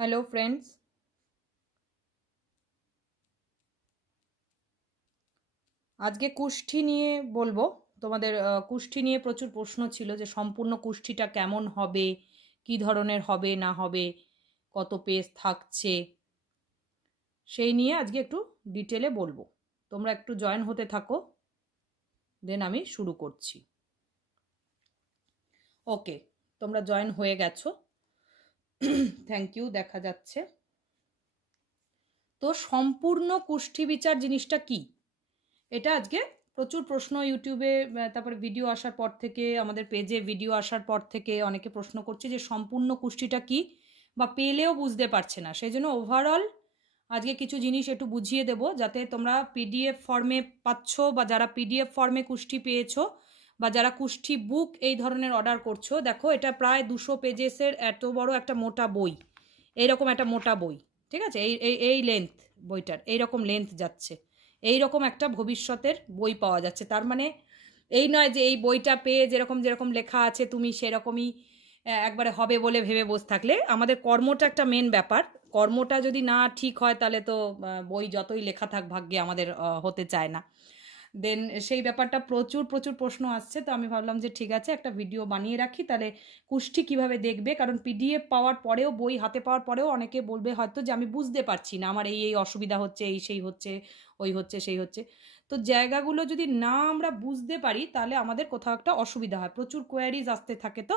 Hello friends, আজকে কুষ্ঠি নিয়ে বলবো। তোমাদের কুষ্ঠি নিয়ে প্রচুর প্রশ্ন ছিল যে সম্পূর্ণ কুষ্ঠিটা কেমন হবে, কি ধরনের হবে না হবে, কত পেজ থাকছে, সেই নিয়ে আজকে একটু ডিটেলে বলবো। তোমরা একটু জয়েন হতে থাকো, দেন আমি শুরু করছি। ওকে, তোমরা জয়েন হয়ে গেছো, থ্যাংক ইউ, দেখা যাচ্ছে। তো সম্পূর্ণ কুষ্ঠি বিচার জিনিসটা কি, এটা আজকে প্রচুর প্রশ্ন ইউটিউবে, তারপরে ভিডিও আসার পর থেকে, আমাদের পেজে ভিডিও আসার পর থেকে অনেকে প্রশ্ন করছে যে সম্পূর্ণ কুষ্ঠিটা কি, বা পেলেও বুঝতে পারছে না। সেই জন্য ওভারঅল আজকে কিছু জিনিস একটু বুঝিয়ে দেব, যাতে তোমরা পিডিএফ ফর্মে পাচ্ছ, বা যারা পিডিএফ ফর্মে কুষ্ঠি পেয়েছো, বা যারা কুষ্ঠি বুক এই ধরনের অর্ডার করছো। দেখো, এটা প্রায় 200 পেজেসের এত বড় একটা মোটা বই, এইরকম একটা মোটা বই, ঠিক আছে? এই এই এই লেন্থ বইটার, এইরকম লেন্থ যাচ্ছে। এই রকম একটা ভবিষ্যতের বই পাওয়া যাচ্ছে। তার মানে এই নয় যে এই বইটা পেয়ে যেরকম যেরকম লেখা আছে তুমি সেরকমই একবারে হবে বলে ভেবে বসে থাকলে। আমাদের কর্মটা একটা মেন ব্যাপার। কর্মটা যদি না ঠিক হয় তাহলে তো বই যতই লেখা থাক ভাগ্যে আমাদের হতে চায় না। দেন সেই ব্যাপারটা প্রচুর প্রচুর প্রশ্ন আসছে, তো আমি ভাবলাম যে ঠিক আছে, একটা ভিডিও বানিয়ে রাখি, তাহলে কুষ্ঠি কিভাবে দেখবে। কারণ পিডিএফ পাওয়ার পরেও, বই হাতে পাওয়ার পরেও অনেকে বলবে হয়তো যে আমি বুঝতে পারছি না, আমার এই এই অসুবিধা হচ্ছে, এই সেই হচ্ছে, ওই হচ্ছে সেই হচ্ছে। তো জায়গাগুলো যদি না আমরা বুঝতে পারি তাহলে আমাদের কোথাও একটা অসুবিধা হয়, প্রচুর কোয়ারিজ আসতে থাকে। তো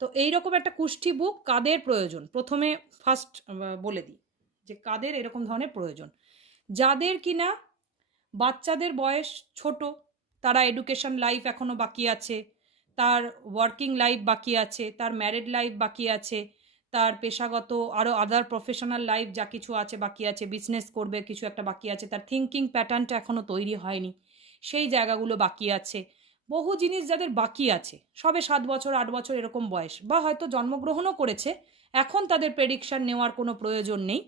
তো এইরকম একটা কুষ্ঠি বুক কাদের প্রয়োজন, প্রথমে ফার্স্ট বলে দিই যে কাদের এরকম ধরনের প্রয়োজন। যাদের কিনা বাচ্চাদের বয়স ছোট, তারা এডুকেশন লাইফ এখনও বাকি আছে, তার ওয়ার্কিং লাইফ বাকি আছে, তার ম্যারিড লাইফ বাকি আছে, তার পেশাগত আরও আদার প্রফেশনাল লাইফ যা কিছু আছে বাকি আছে, বিজনেস করবে কিছু একটা বাকি আছে, তার থিঙ্কিং প্যাটার্নটা এখনও তৈরি হয়নি, সেই জায়গাগুলো বাকি আছে। বহু জিনিস যাদের বাকি আছে, সবে 7 বছর 8 বছর এরকম বয়স, বা হয়তো জন্মগ্রহণও করেছে, এখন তাদের প্রেডিকশন নেওয়ার কোনো প্রয়োজন নেই।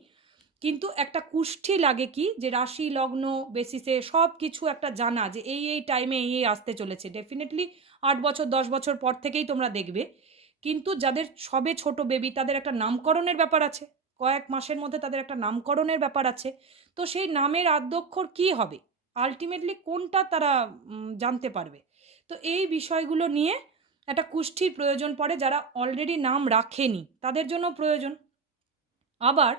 কিন্তু একটা কুষ্ঠি লাগে কি, যে রাশি লগ্ন বেসিসে সব কিছু একটা জানা, যে এই এই টাইমে এই এই আসতে চলেছে। ডেফিনেটলি 8 বছর 10 বছর পর থেকেই তোমরা দেখবে। কিন্তু যাদের সবে ছোট বেবি, তাদের একটা নামকরণের ব্যাপার আছে, কয়েক মাসের মধ্যে তাদের একটা নামকরণের ব্যাপার আছে। তো সেই নামের আদ্যক্ষর কি হবে, আলটিমেটলি কোনটা তারা জানতে পারবে। তো এই বিষয়গুলো নিয়ে একটা কুষ্ঠির প্রয়োজন পড়ে। যারা অলরেডি নাম রাখেনি তাদের জন্য প্রয়োজন। আবার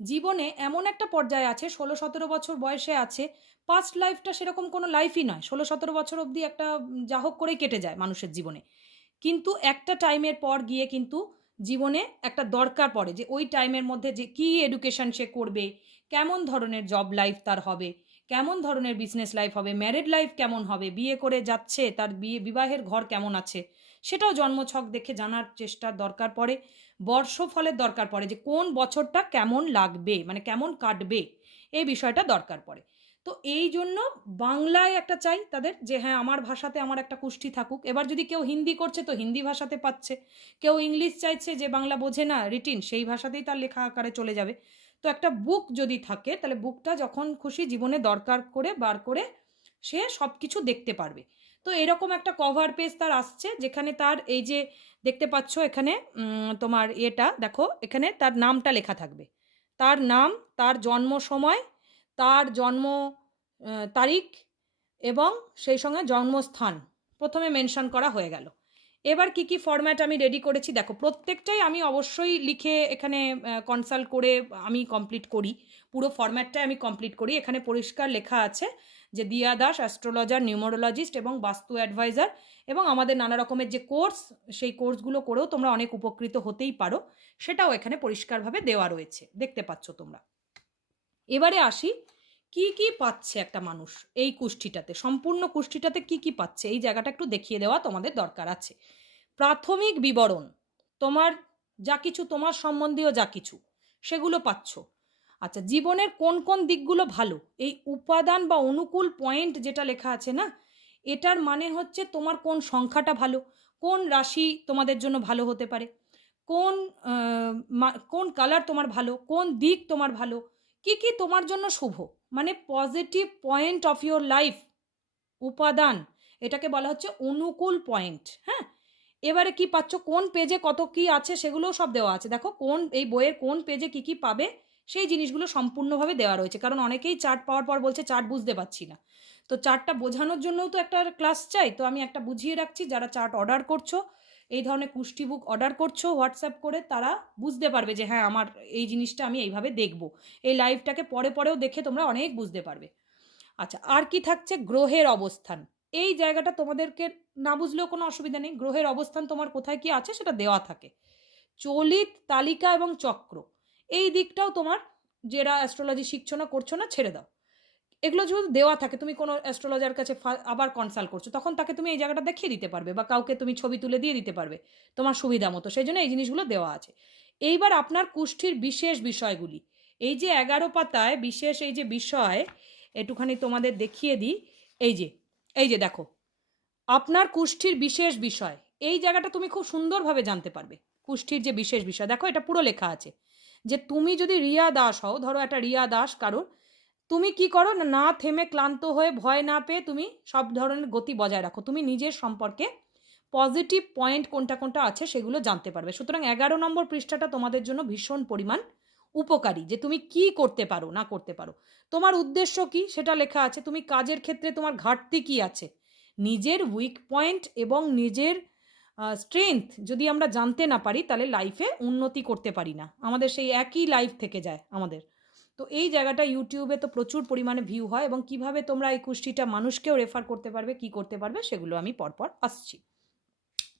জীবনে এমন একটা পর্যায়ে আছে, 16-17 বছর বয়সে আছে, পাস্ট লাইফটা সেরকম কোনো লাইফই নয়, 16-17 বছর অবধি একটা যা হোক করেই কেটে যায় মানুষের জীবনে। কিন্তু একটা টাইমের পর গিয়ে কিন্তু জীবনে একটা দরকার পড়ে, যে ওই টাইমের মধ্যে যে কী এডুকেশন সে করবে, কেমন ধরনের জব লাইফ তার হবে, কেমন ধরনের বিজনেস লাইফ হবে, ম্যারিড লাইফ কেমন হবে, বিয়ে করে যাচ্ছে তার বিবাহের ঘর কেমন আছে, সেটাও জন্মছক দেখে জানার চেষ্টার দরকার পড়ে। বর্ষফলের দরকার পড়ে, যে কোন বছরটা কেমন লাগবে, মানে কেমন কাটবে, এই বিষয়টা দরকার পড়ে। তো এই জন্য বাংলায় একটা চাই তাদের, যে হ্যাঁ আমার ভাষাতে আমার একটা কুষ্ঠি থাকুক। এবার যদি কেউ হিন্দি করছে তো হিন্দি ভাষাতে পাচ্ছে, কেউ ইংলিশ চাইছে যে বাংলা বোঝে না রিটিন, সেই ভাষাতেই তার লেখা আকারে চলে যাবে। তো একটা বুক যদি থাকে, তাহলে বুকটা যখন খুশি জীবনে দরকার করে বার করে সে সব কিছু দেখতে পারবে। তো এরকম একটা কভার পেজ তার আসছে, যেখানে তার এই যে দেখতে পাচ্ছ এখানে, তোমার এটা দেখো, এখানে তার নামটা লেখা থাকবে, তার নাম, তার জন্ম সময়, তার জন্ম তারিখ, এবং সেই সঙ্গে জন্মস্থান প্রথমে মেনশন করা হয়ে গেল। এবার কি কি ফরম্যাট আমি রেডি করেছি দেখো, প্রত্যেকটাই আমি অবশ্যই লিখে এখানে কনসাল্ট করে আমি কমপ্লিট করি, পুরো ফরম্যাটটাই আমি কমপ্লিট করি। এখানে পরিষ্কার লেখা আছে যে দিয়া দাস অ্যাস্ট্রোলজার, নিউমোরোলজিস্ট এবং বাস্তু অ্যাডভাইজার, এবং আমাদের নানা রকমের যে কোর্স, সেই কোর্সগুলো করেও তোমরা অনেক উপকৃত হতেই পারো, সেটাও এখানে পরিষ্কারভাবে দেওয়া রয়েছে, দেখতে পাচ্ছ তোমরা। এবারে আসি, কি কি পাচ্ছে একটা মানুষ এই কুষ্ঠিটাতে, সম্পূর্ণ কুষ্ঠিটাতে কি কি পাচ্ছে, এই জায়গাটা একটু দেখিয়ে দেওয়া তোমাদের দরকার আছে। প্রাথমিক বিবরণ, তোমার যা কিছু, তোমার সম্বন্ধীয় যা কিছু, সেগুলো পাচ্ছ। আচ্ছা, জীবনের কোন কোন দিকগুলো ভালো, এই উপাদান বা অনুকূল পয়েন্ট যেটা লেখা আছে না, এটার মানে হচ্ছে তোমার কোন সংখ্যাটা ভালো, কোন রাশি তোমাদের জন্য ভালো হতে পারে, কোন কোন কালার তোমার ভালো, কোন দিক তোমার ভালো, কি কি তোমার জন্য শুভ, মানে positive point of your life, উপাদান, এটাকে বলা হচ্ছে অনুকূল পয়েন্ট। হ্যাঁ, এবারে কি পাচ্ছ, কোন পেজে কত কি আছে সেগুলোও সব দেওয়া আছে। দেখো কোন এই বইয়ের কোন পেজে কি কি পাবে সেই জিনিসগুলো সম্পূর্ণভাবে দেওয়া রয়েছে। কারণ অনেকেই চার্ট পাওয়ার পর বলছে চার্ট বুঝতে পারছি না, তো চার্টটা বোঝানোর জন্যও তো একটা ক্লাস চাই। তো আমি একটা বুঝিয়ে রাখছি, যারা চার্ট অর্ডার করছো, এই ধরনের কুষ্টি বুক অর্ডার করছো হোয়াটসঅ্যাপ করে, তারা বুঝতে পারবে যে হ্যাঁ আমার এই জিনিসটা আমি এইভাবে দেখবো। এই লাইভটাকে পরে পরেও দেখে তোমরা অনেক বুঝতে পারবে। আচ্ছা, আর কি থাকছে, গ্রহের অবস্থান। এই জায়গাটা তোমাদেরকে না বুঝলেও কোনো অসুবিধা নেই, গ্রহের অবস্থান তোমার কোথায় কি আছে সেটা দেওয়া থাকে। চলিত তালিকা এবং চক্র, এই দিকটাও তোমার, যারা অ্যাস্ট্রোলজি শিখছো না করছো না ছেড়ে দাও, এগুলো যদি দেওয়া থাকে, তুমি কোনো অ্যাস্ট্রোলজার কাছে আবার কনসাল্ট করছো, তখন তাকে তুমি এই জায়গাটা দেখিয়ে দিতে পারবে, বা কাউকে তুমি ছবি তুলে দিয়ে দিতে পারবে তোমার সুবিধা মতো। সেই জন্য এই জিনিসগুলো দেওয়া আছে। এইবার আপনার কুষ্ঠির বিশেষ বিষয়গুলি, এই যে 11 পাতায় বিশেষ এই যে বিষয়, একটুখানি তোমাদের দেখিয়ে দিই। এই যে, এই যে দেখো, আপনার কুষ্ঠির বিশেষ বিষয়, এই জায়গাটা তুমি খুব সুন্দরভাবে জানতে পারবে। কুষ্ঠির যে বিশেষ বিষয়, দেখো এটা পুরো লেখা আছে যে তুমি যদি রিয়া দাস হও, ধরো একটা রিয়া দাস কারোর, তুমি কি করো না থেমে ক্লান্ত হয়ে ভয় না পেয়ে তুমি সব ধরনের গতি বজায় রাখো, তুমি নিজের সম্পর্কে পজিটিভ পয়েন্ট কোনটা কোনটা আছে সেগুলো জানতে পারবে। সুতরাং 11 নম্বর পৃষ্ঠাটা তোমাদের জন্য ভীষণ পরিমাণ উপকারী, যে তুমি কি করতে পারো না করতে পারো, তোমার উদ্দেশ্য কি সেটা লেখা আছে, তুমি কাজের ক্ষেত্রে তোমার ঘাটতি কি আছে, নিজের উইক পয়েন্ট এবং নিজের স্ট্রেংথ যদি আমরা জানতে না পারি তাহলে লাইফে উন্নতি করতে পারি না, আমাদের সেই একই লাইফ থেকে যায় আমাদের। তো এই জায়গাটা ইউটিউবে তো প্রচুর পরিমাণে ভিউ হয়, এবং কিভাবে তোমরা এই কুষ্টিটা মানুষকেও রেফার করতে পারবে, কি করতে পারবে, সেগুলো আমি পরপর আসছি।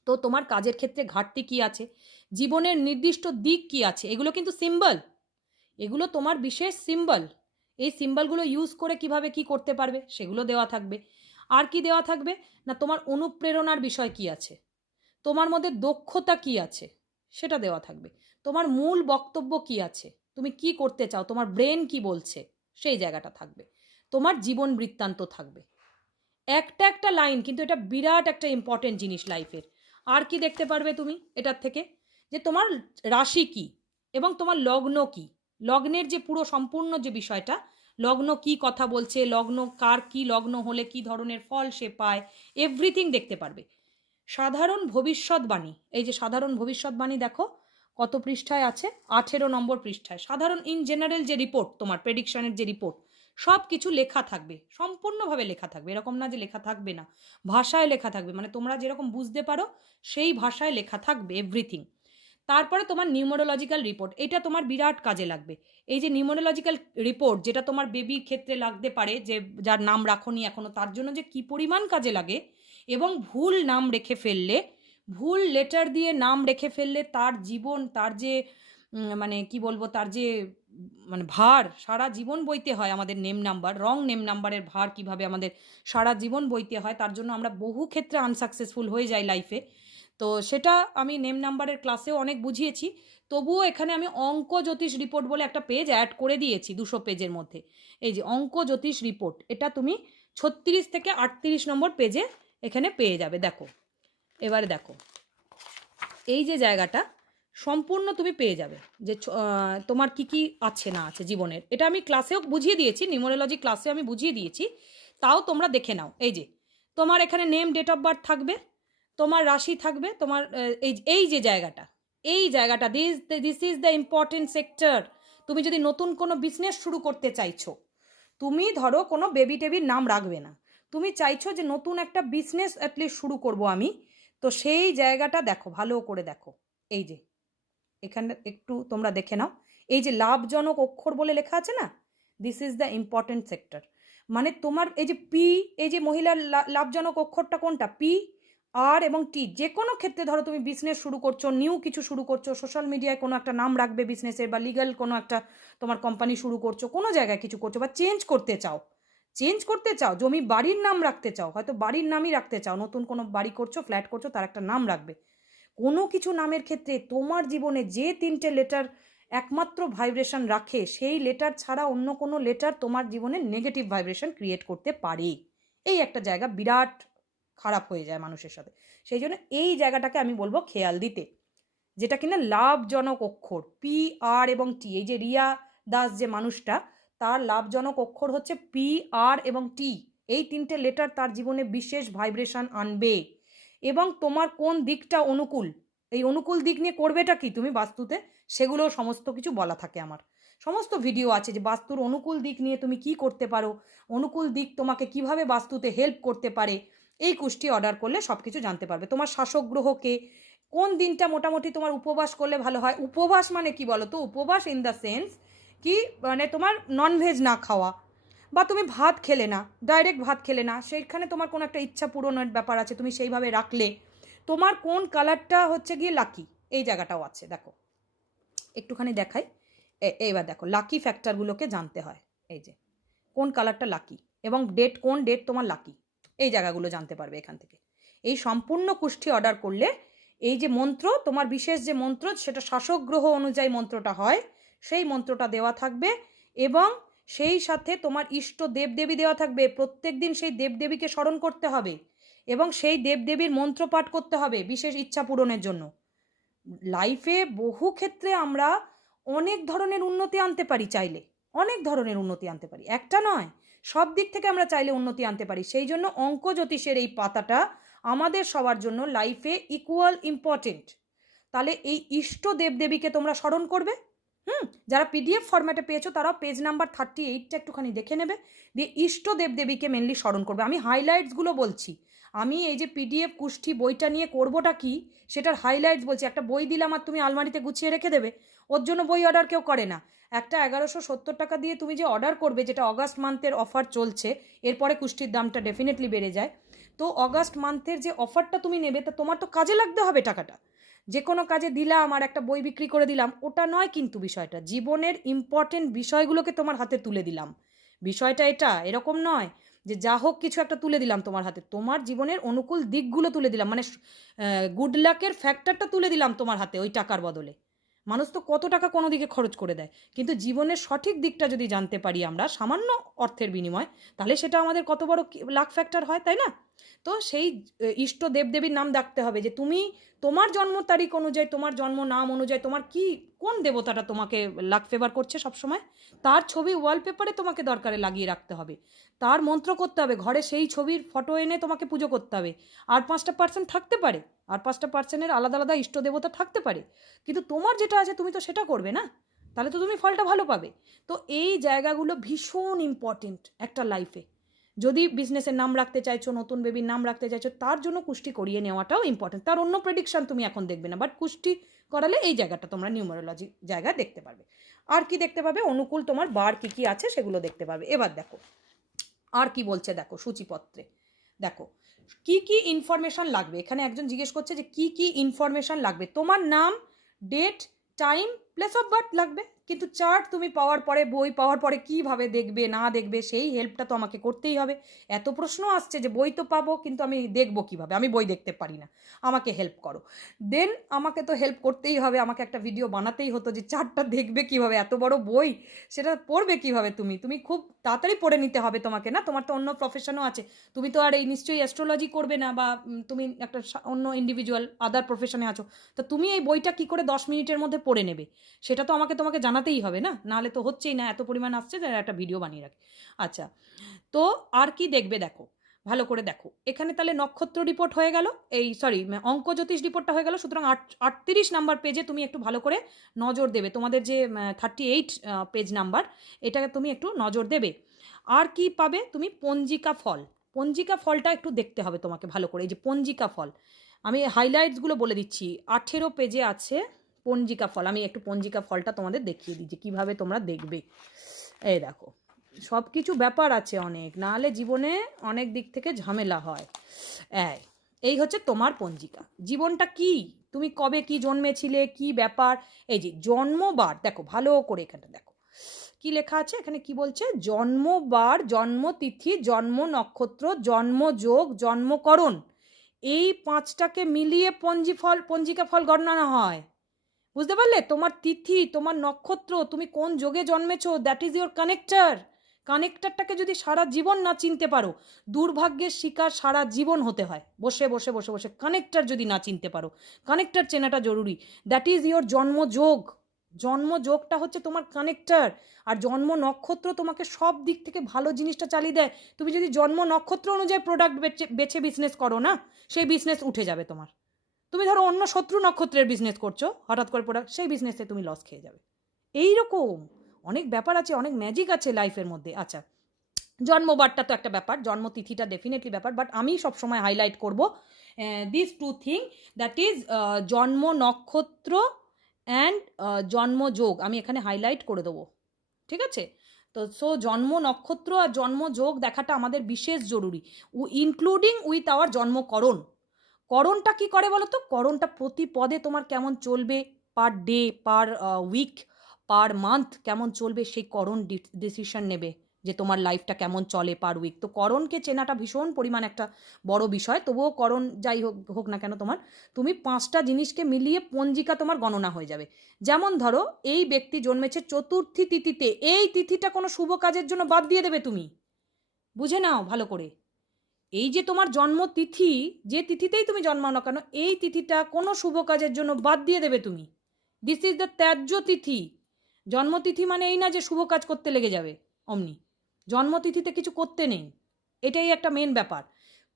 তো তোমার কাজের ক্ষেত্রে ঘাটতি কি আছে, জীবনের নির্দিষ্ট দিক কি আছে, এগুলো কিন্তু সিম্বল, এগুলো তোমার বিশেষ সিম্বল, এই সিম্বলগুলো ইউজ করে কিভাবে কি করতে পারবে সেগুলো দেওয়া থাকবে। আর কি দেওয়া থাকবে না, তোমার অনুপ্রেরণার বিষয় কি আছে, তোমার মধ্যে দক্ষতা কি আছে সেটা দেওয়া থাকবে, তোমার মূল বক্তব্য কি আছে, তুমি কি করতে চাও, তোমার ব্রেন কি বলছে সেই জায়গাটা থাকবে, তোমার জীবন বৃত্তান্ত থাকবে। একটা একটা লাইন, কিন্তু এটা বিরাট একটা ইম্পর্টেন্ট জিনিস লাইফের। আর কি দেখতে পারবে তুমি এটার থেকে, যে তোমার রাশি কি এবং তোমার লগ্ন কি, লগ্নের যে পুরো সম্পূর্ণ যে বিষয়টা, লগ্ন কি কথা বলছে, লগ্ন কার কি লগ্ন হলে কি ধরনের ফল সে পায়, এভরিথিং দেখতে পারবে। সাধারণ ভবিষ্যৎবাণী, এই যে সাধারণ ভবিষ্যৎবাণী দেখো কত পৃষ্ঠায় আছে, 18 নম্বর পৃষ্ঠায়। সাধারণ ইন জেনারেল যে রিপোর্ট, তোমার প্রেডিকশনের যে রিপোর্ট, সব কিছু লেখা থাকবে, সম্পূর্ণভাবে লেখা থাকবে, এরকম না যে লেখা থাকবে না, ভাষায় লেখা থাকবে, মানে তোমরা যেরকম বুঝতে পারো সেই ভাষায় লেখা থাকবে এভরিথিং। তারপরে তোমার নিউমোরোলজিক্যাল রিপোর্ট, এটা তোমার বিরাট কাজে লাগবে। এই যে নিউমোরোলজিক্যাল রিপোর্ট, যেটা তোমার বেবির ক্ষেত্রে লাগতে পারে, যে যার নাম রাখোনি এখনো, তার জন্য যে কি পরিমাণ কাজে লাগে, এবং ভুল নাম রেখে ফেললে, ভুল লেটার দিয়ে নাম রেখে ফেললে তার জীবন, তার যে মানে কি বলবো, তার যে মানে ভার সারা জীবন বইতে হয়, আমাদের নেম নাম্বার, রং নেম নাম্বারের ভার কিভাবে আমাদের সারা জীবন বইতে হয়, তার জন্য আমরা বহু ক্ষেত্রে আনসাকসেসফুল হয়ে যাই লাইফে। তো সেটা আমি নেম নাম্বারের ক্লাসেও অনেক বুঝিয়েছি। তবুও এখানে আমি অঙ্ক জ্যোতিষ রিপোর্ট বলে একটা পেজ অ্যাড করে দিয়েছি 200 পেজের মধ্যে। এই যে অঙ্ক জ্যোতিষ রিপোর্ট, এটা তুমি 36 থেকে 38 নম্বর পেজে এখানে পেয়ে যাবে। দেখো এবারে দেখো, এই যে জায়গাটা সম্পূর্ণ তুমি পেয়ে যাবে, যে তোমার কি কি আছে না আছে জীবনের, এটা আমি ক্লাসেও বুঝিয়ে দিয়েছি, নিউমোরোলজি ক্লাসেও আমি বুঝিয়ে দিয়েছি, তাও তোমরা দেখে নাও। এই যে তোমার এখানে নেম, ডেট অফ বার্থ থাকবে, তোমার রাশি থাকবে, তোমার এই যে জায়গাটা, এই জায়গাটা, this is the important sector. তুমি যদি নতুন কোনো বিজনেস শুরু করতে চাইছো, তুমি ধরো কোনো বেবি টেবির নাম রাখবে না, তুমি চাইছো যে নতুন একটা বিজনেস অ্যাটলিস্ট শুরু করব আমি, তো সেই জায়গাটা দেখো, ভালো করে দেখো। এই যে এখানে একটু তোমরা দেখে নাও, এই যে লাভজনক অক্ষর বলে লেখা আছে না, this is the important sector. মানে তোমার এই যে পি, এই যে মহিলার লাভজনক অক্ষরটা কোনটা, পি, আর এবং টি, যে কোনো ক্ষেত্রে ধরো তুমি বিজনেস শুরু করছো, নিউ কিছু শুরু করছো, সোশ্যাল মিডিয়ায় কোনো একটা নাম রাখবে বিজনেসের, বা লিগাল কোনো একটা তোমার কোম্পানি শুরু করছো, কোনো জায়গায় কিছু করছো, বা চেঞ্জ করতে চাও, জমি বাড়ির নাম রাখতে চাও, হয়তো বাড়ির নামই রাখতে চাও, নতুন কোনো বাড়ি করছো, ফ্ল্যাট করছো, তার একটা নাম রাখবে। কোনো কিছু নামের ক্ষেত্রে তোমার জীবনে যে 3টে লেটার একমাত্র ভাইব্রেশন রাখে, সেই লেটার ছাড়া অন্য কোনো লেটার তোমার জীবনে নেগেটিভ ভাইব্রেশন ক্রিয়েট করতে পারে। এই একটা জায়গা বিরাট খারাপ হয়ে যায় মানুষের সাথে। সেই জন্য এই জায়গাটাকে আমি বলবো খেয়াল দিতে, যেটা কিনা লাভজনক অক্ষর পি, আর এবং টি। এই যে রিয়া দাস যে মানুষটা, তার লাভজনক অক্ষর হচ্ছে পি, আর এবং টি, এই 3টে লেটার তার জীবনে বিশেষ ভাইব্রেশন আনবে। এবং তোমার কোন দিকটা অনুকূল, এই অনুকূল দিক নিয়ে করবেটা কি তুমি বাস্তুতে, সেগুলো সমস্ত কিছু বলা থাকে আমার। সমস্ত ভিডিও আছে যে বাস্তুর অনুকূল দিক নিয়ে তুমি কি করতে পারো, অনুকূল দিক তোমাকে কিভাবে বাস্তুতে হেল্প করতে পারে। এই কুষ্টি অর্ডার করলে সব কিছু জানতে পারবে। তোমার শাসক গ্রহকে, কোন দিনটা মোটামুটি তোমার উপবাস করলে ভালো হয়। উপবাস মানে কি বলো তো, উপবাস ইন দ্য সেন্স কি, মানে তোমার ননভেজ না খাওয়া, বা তুমি ভাত খেলে না, ডাইরেক্ট ভাত খেলে না, সেইখানে তোমার কোনো একটা ইচ্ছা পূরণের ব্যাপার আছে, তুমি সেইভাবে রাখলে। তোমার কোন কালারটা হচ্ছে গিয়ে লাকি, এই জায়গাটাও আছে দেখো, একটুখানি দেখাই। এইবার দেখো লাকি ফ্যাক্টরগুলোকে জানতে হয়, এই যে কোন কালারটা লাকি এবং ডেট, কোন ডেট তোমার লাকি, এই জায়গাগুলো জানতে পারবে এখান থেকে। এই সম্পূর্ণ কুষ্ঠি অর্ডার করলে এই যে মন্ত্র, তোমার বিশেষ যে মন্ত্র, সেটা শাসক গ্রহ অনুযায়ী মন্ত্রটা হয়, সেই মন্ত্রটা দেওয়া থাকবে এবং সেই সাথে তোমার ইষ্ট দেবদেবী দেওয়া থাকবে। প্রত্যেক দিন সেই দেবদেবীকে স্মরণ করতে হবে এবং সেই দেবদেবীর মন্ত্র পাঠ করতে হবে বিশেষ ইচ্ছা পূরণের জন্য। লাইফে বহু ক্ষেত্রে আমরা অনেক ধরনের উন্নতি আনতে পারি, চাইলে অনেক ধরনের উন্নতি আনতে পারি, একটা নয়, সব দিক থেকে আমরা চাইলে উন্নতি আনতে পারি। সেই জন্য অঙ্ক জ্যোতিষের এই পাতাটা আমাদের সবার জন্য লাইফে ইকুয়াল ইম্পর্টেন্ট। তাহলে এই ইষ্ট দেবদেবীকে তোমরা স্মরণ করবে। যারা পিডিএফ ফরম্যাটে পেয়েছো তারাও পেজ নাম্বার 38টা একটুখানি দেখে নেবে, দিয়ে ইষ্ট দেবদেবীকে মেনলি স্মরণ করবে। আমি হাইলাইটসগুলো বলছি, আমি এই যে পিডিএফ কুষ্ঠি বইটা নিয়ে করবোটা কি সেটার হাইলাইটস বলছি। একটা বই দিলাম আর তুমি আলমারিতে গুছিয়ে রেখে দেবে, ওর জন্য বই অর্ডার কেউ করে না। একটা 1170 টাকা দিয়ে তুমি যে অর্ডার করবে, যেটা অগাস্ট মান্থের অফার চলছে, এরপরে কুষ্ঠির দামটা ডেফিনেটলি বেড়ে যায়। তো অগাস্ট মান্থের যে অফারটা তুমি নেবে, তা তোমার তো কাজে লাগতে হবে টাকাটা। যে কোনো কাজে দিলাম আর একটা বই বিক্রি করে দিলাম, ওটা নয় কিন্তু বিষয়টা। জীবনের ইম্পর্টেন্ট বিষয়গুলোকে তোমার হাতে তুলে দিলাম, বিষয়টা এটা এরকম নয় যে যা হোক কিছু একটা তুলে দিলাম তোমার হাতে, তোমার জীবনের অনুকূল দিকগুলো তুলে দিলাম, মানে গুড লাকের ফ্যাক্টরটা তুলে দিলাম তোমার হাতে ওই টাকার বদলে। মানুষ তো কত টাকা কোনো দিকে খরচ করে দেয়, কিন্তু জীবনের সঠিক দিকটা যদি জানতে পারি আমরা সামান্য অর্থের বিনিময়, তাহলে সেটা আমাদের কত বড় লাক ফ্যাক্টর হয়, তাই না? তো সেই ইষ্ট দেবদেবীর নাম ডাকতে হবে যে তুমি তোমার জন্ম তারিখ অনুযায়ী, তোমার জন্ম নাম অনুযায়ী তোমার কি, কোন দেবতাটা তোমাকে লাক ফেভার করছে সবসময়, তার ছবি ওয়ালপেপারে তোমাকে দরকারে লাগিয়ে রাখতে হবে, তার মন্ত্র করতে হবে, ঘরে সেই ছবির ফটো এনে তোমাকে পুজো করতে হবে। আর 5টা পার্সেন্ট থাকতে পারে, আর 5টা পার্সেন্টের আলাদা আলাদা ইষ্ট দেবতা থাকতে পারে, কিন্তু তোমার যেটা আছে তুমি তো সেটা করবে না, তাহলে তো তুমি ফলটা ভালো পাবে। তো এই জায়গাগুলো ভীষণ ইম্পর্টেন্ট একটা লাইফে। যদি বিজনেসের নাম রাখতে চাইছো, নতুন বেবির নাম রাখতে চাইছো, তার জন্য কুষ্টি করিয়ে নেওয়াটাও ইম্পর্টেন্ট। তার অন্য প্রেডিকশন তুমি এখন দেখবে না, বাট কুষ্টি করালে এই জায়গাটা তোমরা নিউমারোলজি জায়গা দেখতে পারবে। আর কি দেখতে পাবে, অনুকূল তোমার বার কী কী আছে সেগুলো দেখতে পাবে। এবার দেখো আর কি বলছে, দেখো সূচিপত্রে দেখো কি কি ইনফরমেশান লাগবে। এখানে একজন জিজ্ঞেস করছে যে কি কি ইনফরমেশান লাগবে। তোমার নাম, date, time, place of birth লাগবে, কিন্তু চার্ট তুমি পাওয়ার পরে, বই পাওয়ার পরে কীভাবে দেখবে না দেখবে সেই হেল্পটা তো আমাকে করতেই হবে। এত প্রশ্ন আসছে যে বই তো পাবো, কিন্তু আমি দেখবো কীভাবে, আমি বই দেখতে পারি না, আমাকে হেল্প করো। দেন আমাকে তো হেল্প করতেই হবে, আমাকে একটা ভিডিও বানাতেই হতো যে চার্টটা দেখবে কীভাবে, এত বড় বই সেটা পড়বে কীভাবে, তুমি খুব তাড়াতাড়ি পড়ে নিতে হবে তোমাকে, না তোমার তো অন্য প্রফেশনও আছে, তুমি তো আর এই নিশ্চয়ই অ্যাস্ট্রোলজি করবে না, বা তুমি একটা অন্য ইন্ডিভিজুয়াল আদার প্রফেশনে আছো, তো তুমি এই বইটা কি করে 10 মিনিটের মধ্যে পড়ে নেবে সেটা তো তোমাকে জানাতেই হবে, না নাহলে তো হচ্ছেই না, এত পরিমাণ আসছে যে একটা ভিডিও বানিয়ে রাখি। আচ্ছা, তো আর কি দেখবে দেখো, ভালো করে দেখো। এখানে তাহলে নক্ষত্র রিপোর্ট হয়ে গেল, এই সরি অঙ্ক জ্যোতিষ রিপোর্টটা হয়ে গেল। সুতরাং 38 নাম্বার পেজে তুমি একটু ভালো করে নজর দেবে, তোমাদের যে 38 পেজ নাম্বার, এটাকে তুমি একটু নজর দেবে। আর কি পাবে তুমি, পঞ্জিকা ফল, পঞ্জিকা ফলটা একটু দেখতে হবে তোমাকে ভালো করে। এই যে পঞ্জিকা ফল, আমি হাইলাইটসগুলো বলে দিচ্ছি, 18 পেজে আছে পঞ্জিকা ফল। আমি একটু পঞ্জিকা ফলটা তোমাদের দেখিয়ে দিই যে কীভাবে তোমরা দেখবে। এই দেখো, সব কিছু ব্যাপার আছে অনেক, নাহলে জীবনে অনেক দিক থেকে ঝামেলা হয়। এই হচ্ছে তোমার পঞ্জিকা, জীবনটা কি, তুমি কবে কি জন্মেছিলে, কি ব্যাপার। এই যে জন্মবার দেখো ভালো করে, এখানটা দেখো কি লেখা আছে, এখানে কি বলছে, জন্মবার, জন্মতিথি, জন্ম নক্ষত্র, জন্মযোগ, জন্মকরণ, এই 5টাকে মিলিয়ে পঞ্জিকা ফল গণনা হয়। বুঝতে পারলে, তোমার তিথি, তোমার নক্ষত্র, তুমি কোন যোগে জন্মেছো, দ্যাট ইজ ইয়োর কানেক্টারটাকে যদি সারা জীবন না চিনতে পারো, দুর্ভাগ্যের শিকার সারা জীবন হতে হয়। বসে বসে কানেক্টার যদি না চিনতে পারো, কানেক্টার চেনাটা জরুরি। দ্যাট ইজ ইয়োর জন্মযোগ, জন্মযোগটা হচ্ছে তোমার কানেক্টর, আর জন্ম নক্ষত্র তোমাকে সব দিক থেকে ভালো জিনিসটা চালিয়ে দেয়। তুমি যদি জন্ম নক্ষত্র অনুযায়ী প্রোডাক্ট বেছে বিজনেস করো না, সেই বিজনেস উঠে যাবে তোমার। তুমি ধরো অন্য শত্রু নক্ষত্রের বিজনেস করছো, হঠাৎ করে প্রোডাক্ট, সেই বিজনেসে তুমি লস খেয়ে যাবে। এইরকম অনেক ব্যাপার আছে, অনেক ম্যাজিক আছে লাইফের মধ্যে। আচ্ছা, জন্মবারটা তো একটা ব্যাপার, জন্মতিথিটা ডেফিনেটলি ব্যাপার, বাট আমি সবসময় হাইলাইট করবো this two thing, that is জন্ম নক্ষত্র অ্যান্ড জন্মযোগ, আমি এখানে হাইলাইট করে দেবো। ঠিক আছে? তো সো জন্ম নক্ষত্র আর জন্মযোগ দেখাটা আমাদের বিশেষ জরুরি, ইনক্লুডিং উইথ আওয়ার জন্মকরণ। করণটা কি করে বলো তো? করণটা প্রতি পদে তোমার কেমন চলবে, per day, per week, per month কেমন চলবে, সেই করণ ডিসিশন নেবে যে তোমার লাইফটা কেমন চলে পার উইক। তো করণকে চেনাটা ভীষণ পরিমাণ একটা বড় বিষয়। তবুও করণ যাই হোক হোক না কেন তোমার, তুমি 5টা জিনিসকে মিলিয়ে পঞ্জিকা তোমার গণনা হয়ে যাবে। যেমন ধরো এই ব্যক্তি জন্মেছে চতুর্থী তিথিতে, এই তিথিটা কোনো শুভ কাজের জন্য বাদ দিয়ে দেবে তুমি। বুঝে নাও ভালো করে, এই যে তোমার জন্মতিথি, যে তিথিতেই তুমি জন্মাও না কেন, এই তিথিটা কোনো শুভ কাজের জন্য বাদ দিয়ে দেবে তুমি। দিস ইজ দ্য ত্যায্য তিথি। জন্মতিথি মানে এই না যে শুভ কাজ করতে লেগে যাবে অমনি, জন্মতিথিতে কিছু করতে নেই, এটাই একটা মেন ব্যাপার।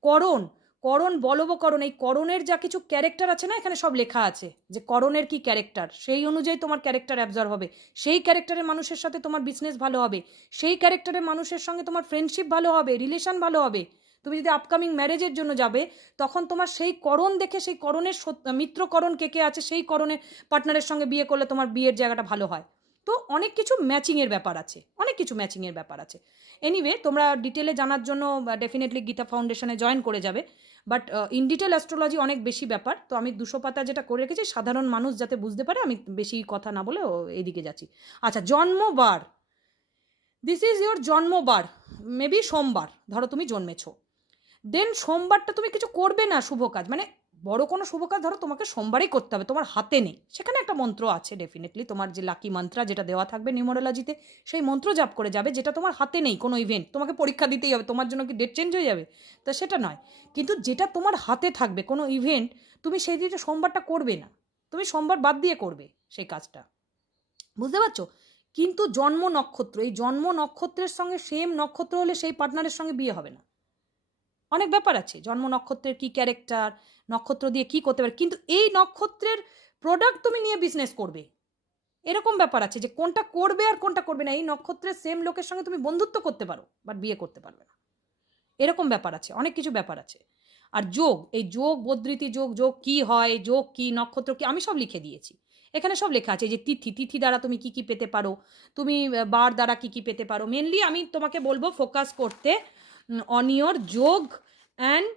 করণ, করণ বলবকরণ, এই করণের যা কিছু ক্যারেক্টার আছে না, এখানে সব লেখা আছে যে করণের কি ক্যারেক্টার, সেই অনুযায়ী তোমার ক্যারেক্টার অ্যাবজর্ভ হবে, সেই ক্যারেক্টারের মানুষের সাথে তোমার বিজনেস ভালো হবে, সেই ক্যারেক্টারের মানুষের সঙ্গে তোমার ফ্রেন্ডশিপ ভালো হবে, রিলেশন ভালো হবে। তুমি যদি আপকামিং ম্যারেজের জন্য যাবে, তখন তোমার সেই করণ দেখে, সেই করণের মিত্রকরণ কে কে আছে, সেই করণের পার্টনারের সঙ্গে বিয়ে করলে তোমার বিয়ের জায়গাটা ভালো হয়। তো অনেক কিছু ম্যাচিংয়ের ব্যাপার আছে, অনেক কিছু ম্যাচিংয়ের ব্যাপার আছে। এনিওয়ে, তোমরা ডিটেলে জানার জন্য ডেফিনেটলি গীতা ফাউন্ডেশনে জয়েন করে যাবে, বাট ইন ডিটেল অ্যাস্ট্রোলজি অনেক বেশি ব্যাপার। তো আমি 200 পাতা যেটা করে রেখেছি, সাধারণ মানুষ যাতে বুঝতে পারে, আমি বেশি কথা না বলে এইদিকে যাচ্ছি। আচ্ছা, জন্মবার, দিস ইজ ইয়োর জন্মবার, মেবি সোমবার ধরো তুমি জন্মেছো, দেন সোমবারটা তুমি কিছু করবে না শুভ কাজ, মানে বড় কোনো শুভ কাজ ধরো তোমাকে সোমবারেই করতে হবে, তোমার হাতে নেই, সেখানে একটা মন্ত্র আছে ডেফিনেটলি, তোমার যে লাকি মন্ত্রা যেটা দেওয়া থাকবে নিউমারোলজিতে, সেই মন্ত্র জাপ করে যাবে, যেটা তোমার হাতে নেই। কোনো ইভেন্ট তোমাকে পরীক্ষা দিতেই হবে, তোমার জন্য কি ডেট চেঞ্জ হয়ে যাবে? তো সেটা নয়, কিন্তু যেটা তোমার হাতে থাকবে কোনো ইভেন্ট, তুমি সেই দিনটা সোমবারটা করবে না, তুমি সোমবার বাদ দিয়ে করবে সেই কাজটা। বুঝতে পারছো? কিন্তু জন্ম নক্ষত্র, এই জন্ম নক্ষত্রের সঙ্গে সেম নক্ষত্র হলে সেই পার্টনারের সঙ্গে বিয়ে হবে না। অনেক ব্যাপার আছে, জন্ম নক্ষত্রের কি ক্যারেক্টার, নক্ষত্র দিয়ে কি করতে পারে, কিন্তু এই নক্ষত্রের প্রোডাক্ট তুমি নিয়ে বিজনেস করবে, এরকম ব্যাপার আছে যে কোনটা করবে আর কোনটা করবে না। এই নক্ষত্রের সেম লোকের সঙ্গে তুমি বন্ধুত্ব করতে পারো, বাট বিয়ে করতে পারবে না, এরকম ব্যাপার আছে, অনেক কিছু ব্যাপার আছে। আর যোগ, এই যোগ বদ্রীতি যোগ, যোগ কি হয়, যোগ কি, নক্ষত্র কি, আমি সব লিখে দিয়েছি এখানে, সব লেখা আছে। যে তিথি, তিথি দ্বারা তুমি কি কি পেতে পারো, তুমি বার দ্বারা কি কি পেতে পারো। মেনলি আমি তোমাকে বলবো ফোকাস করতে অনিয়র যোগ অ্যান্ড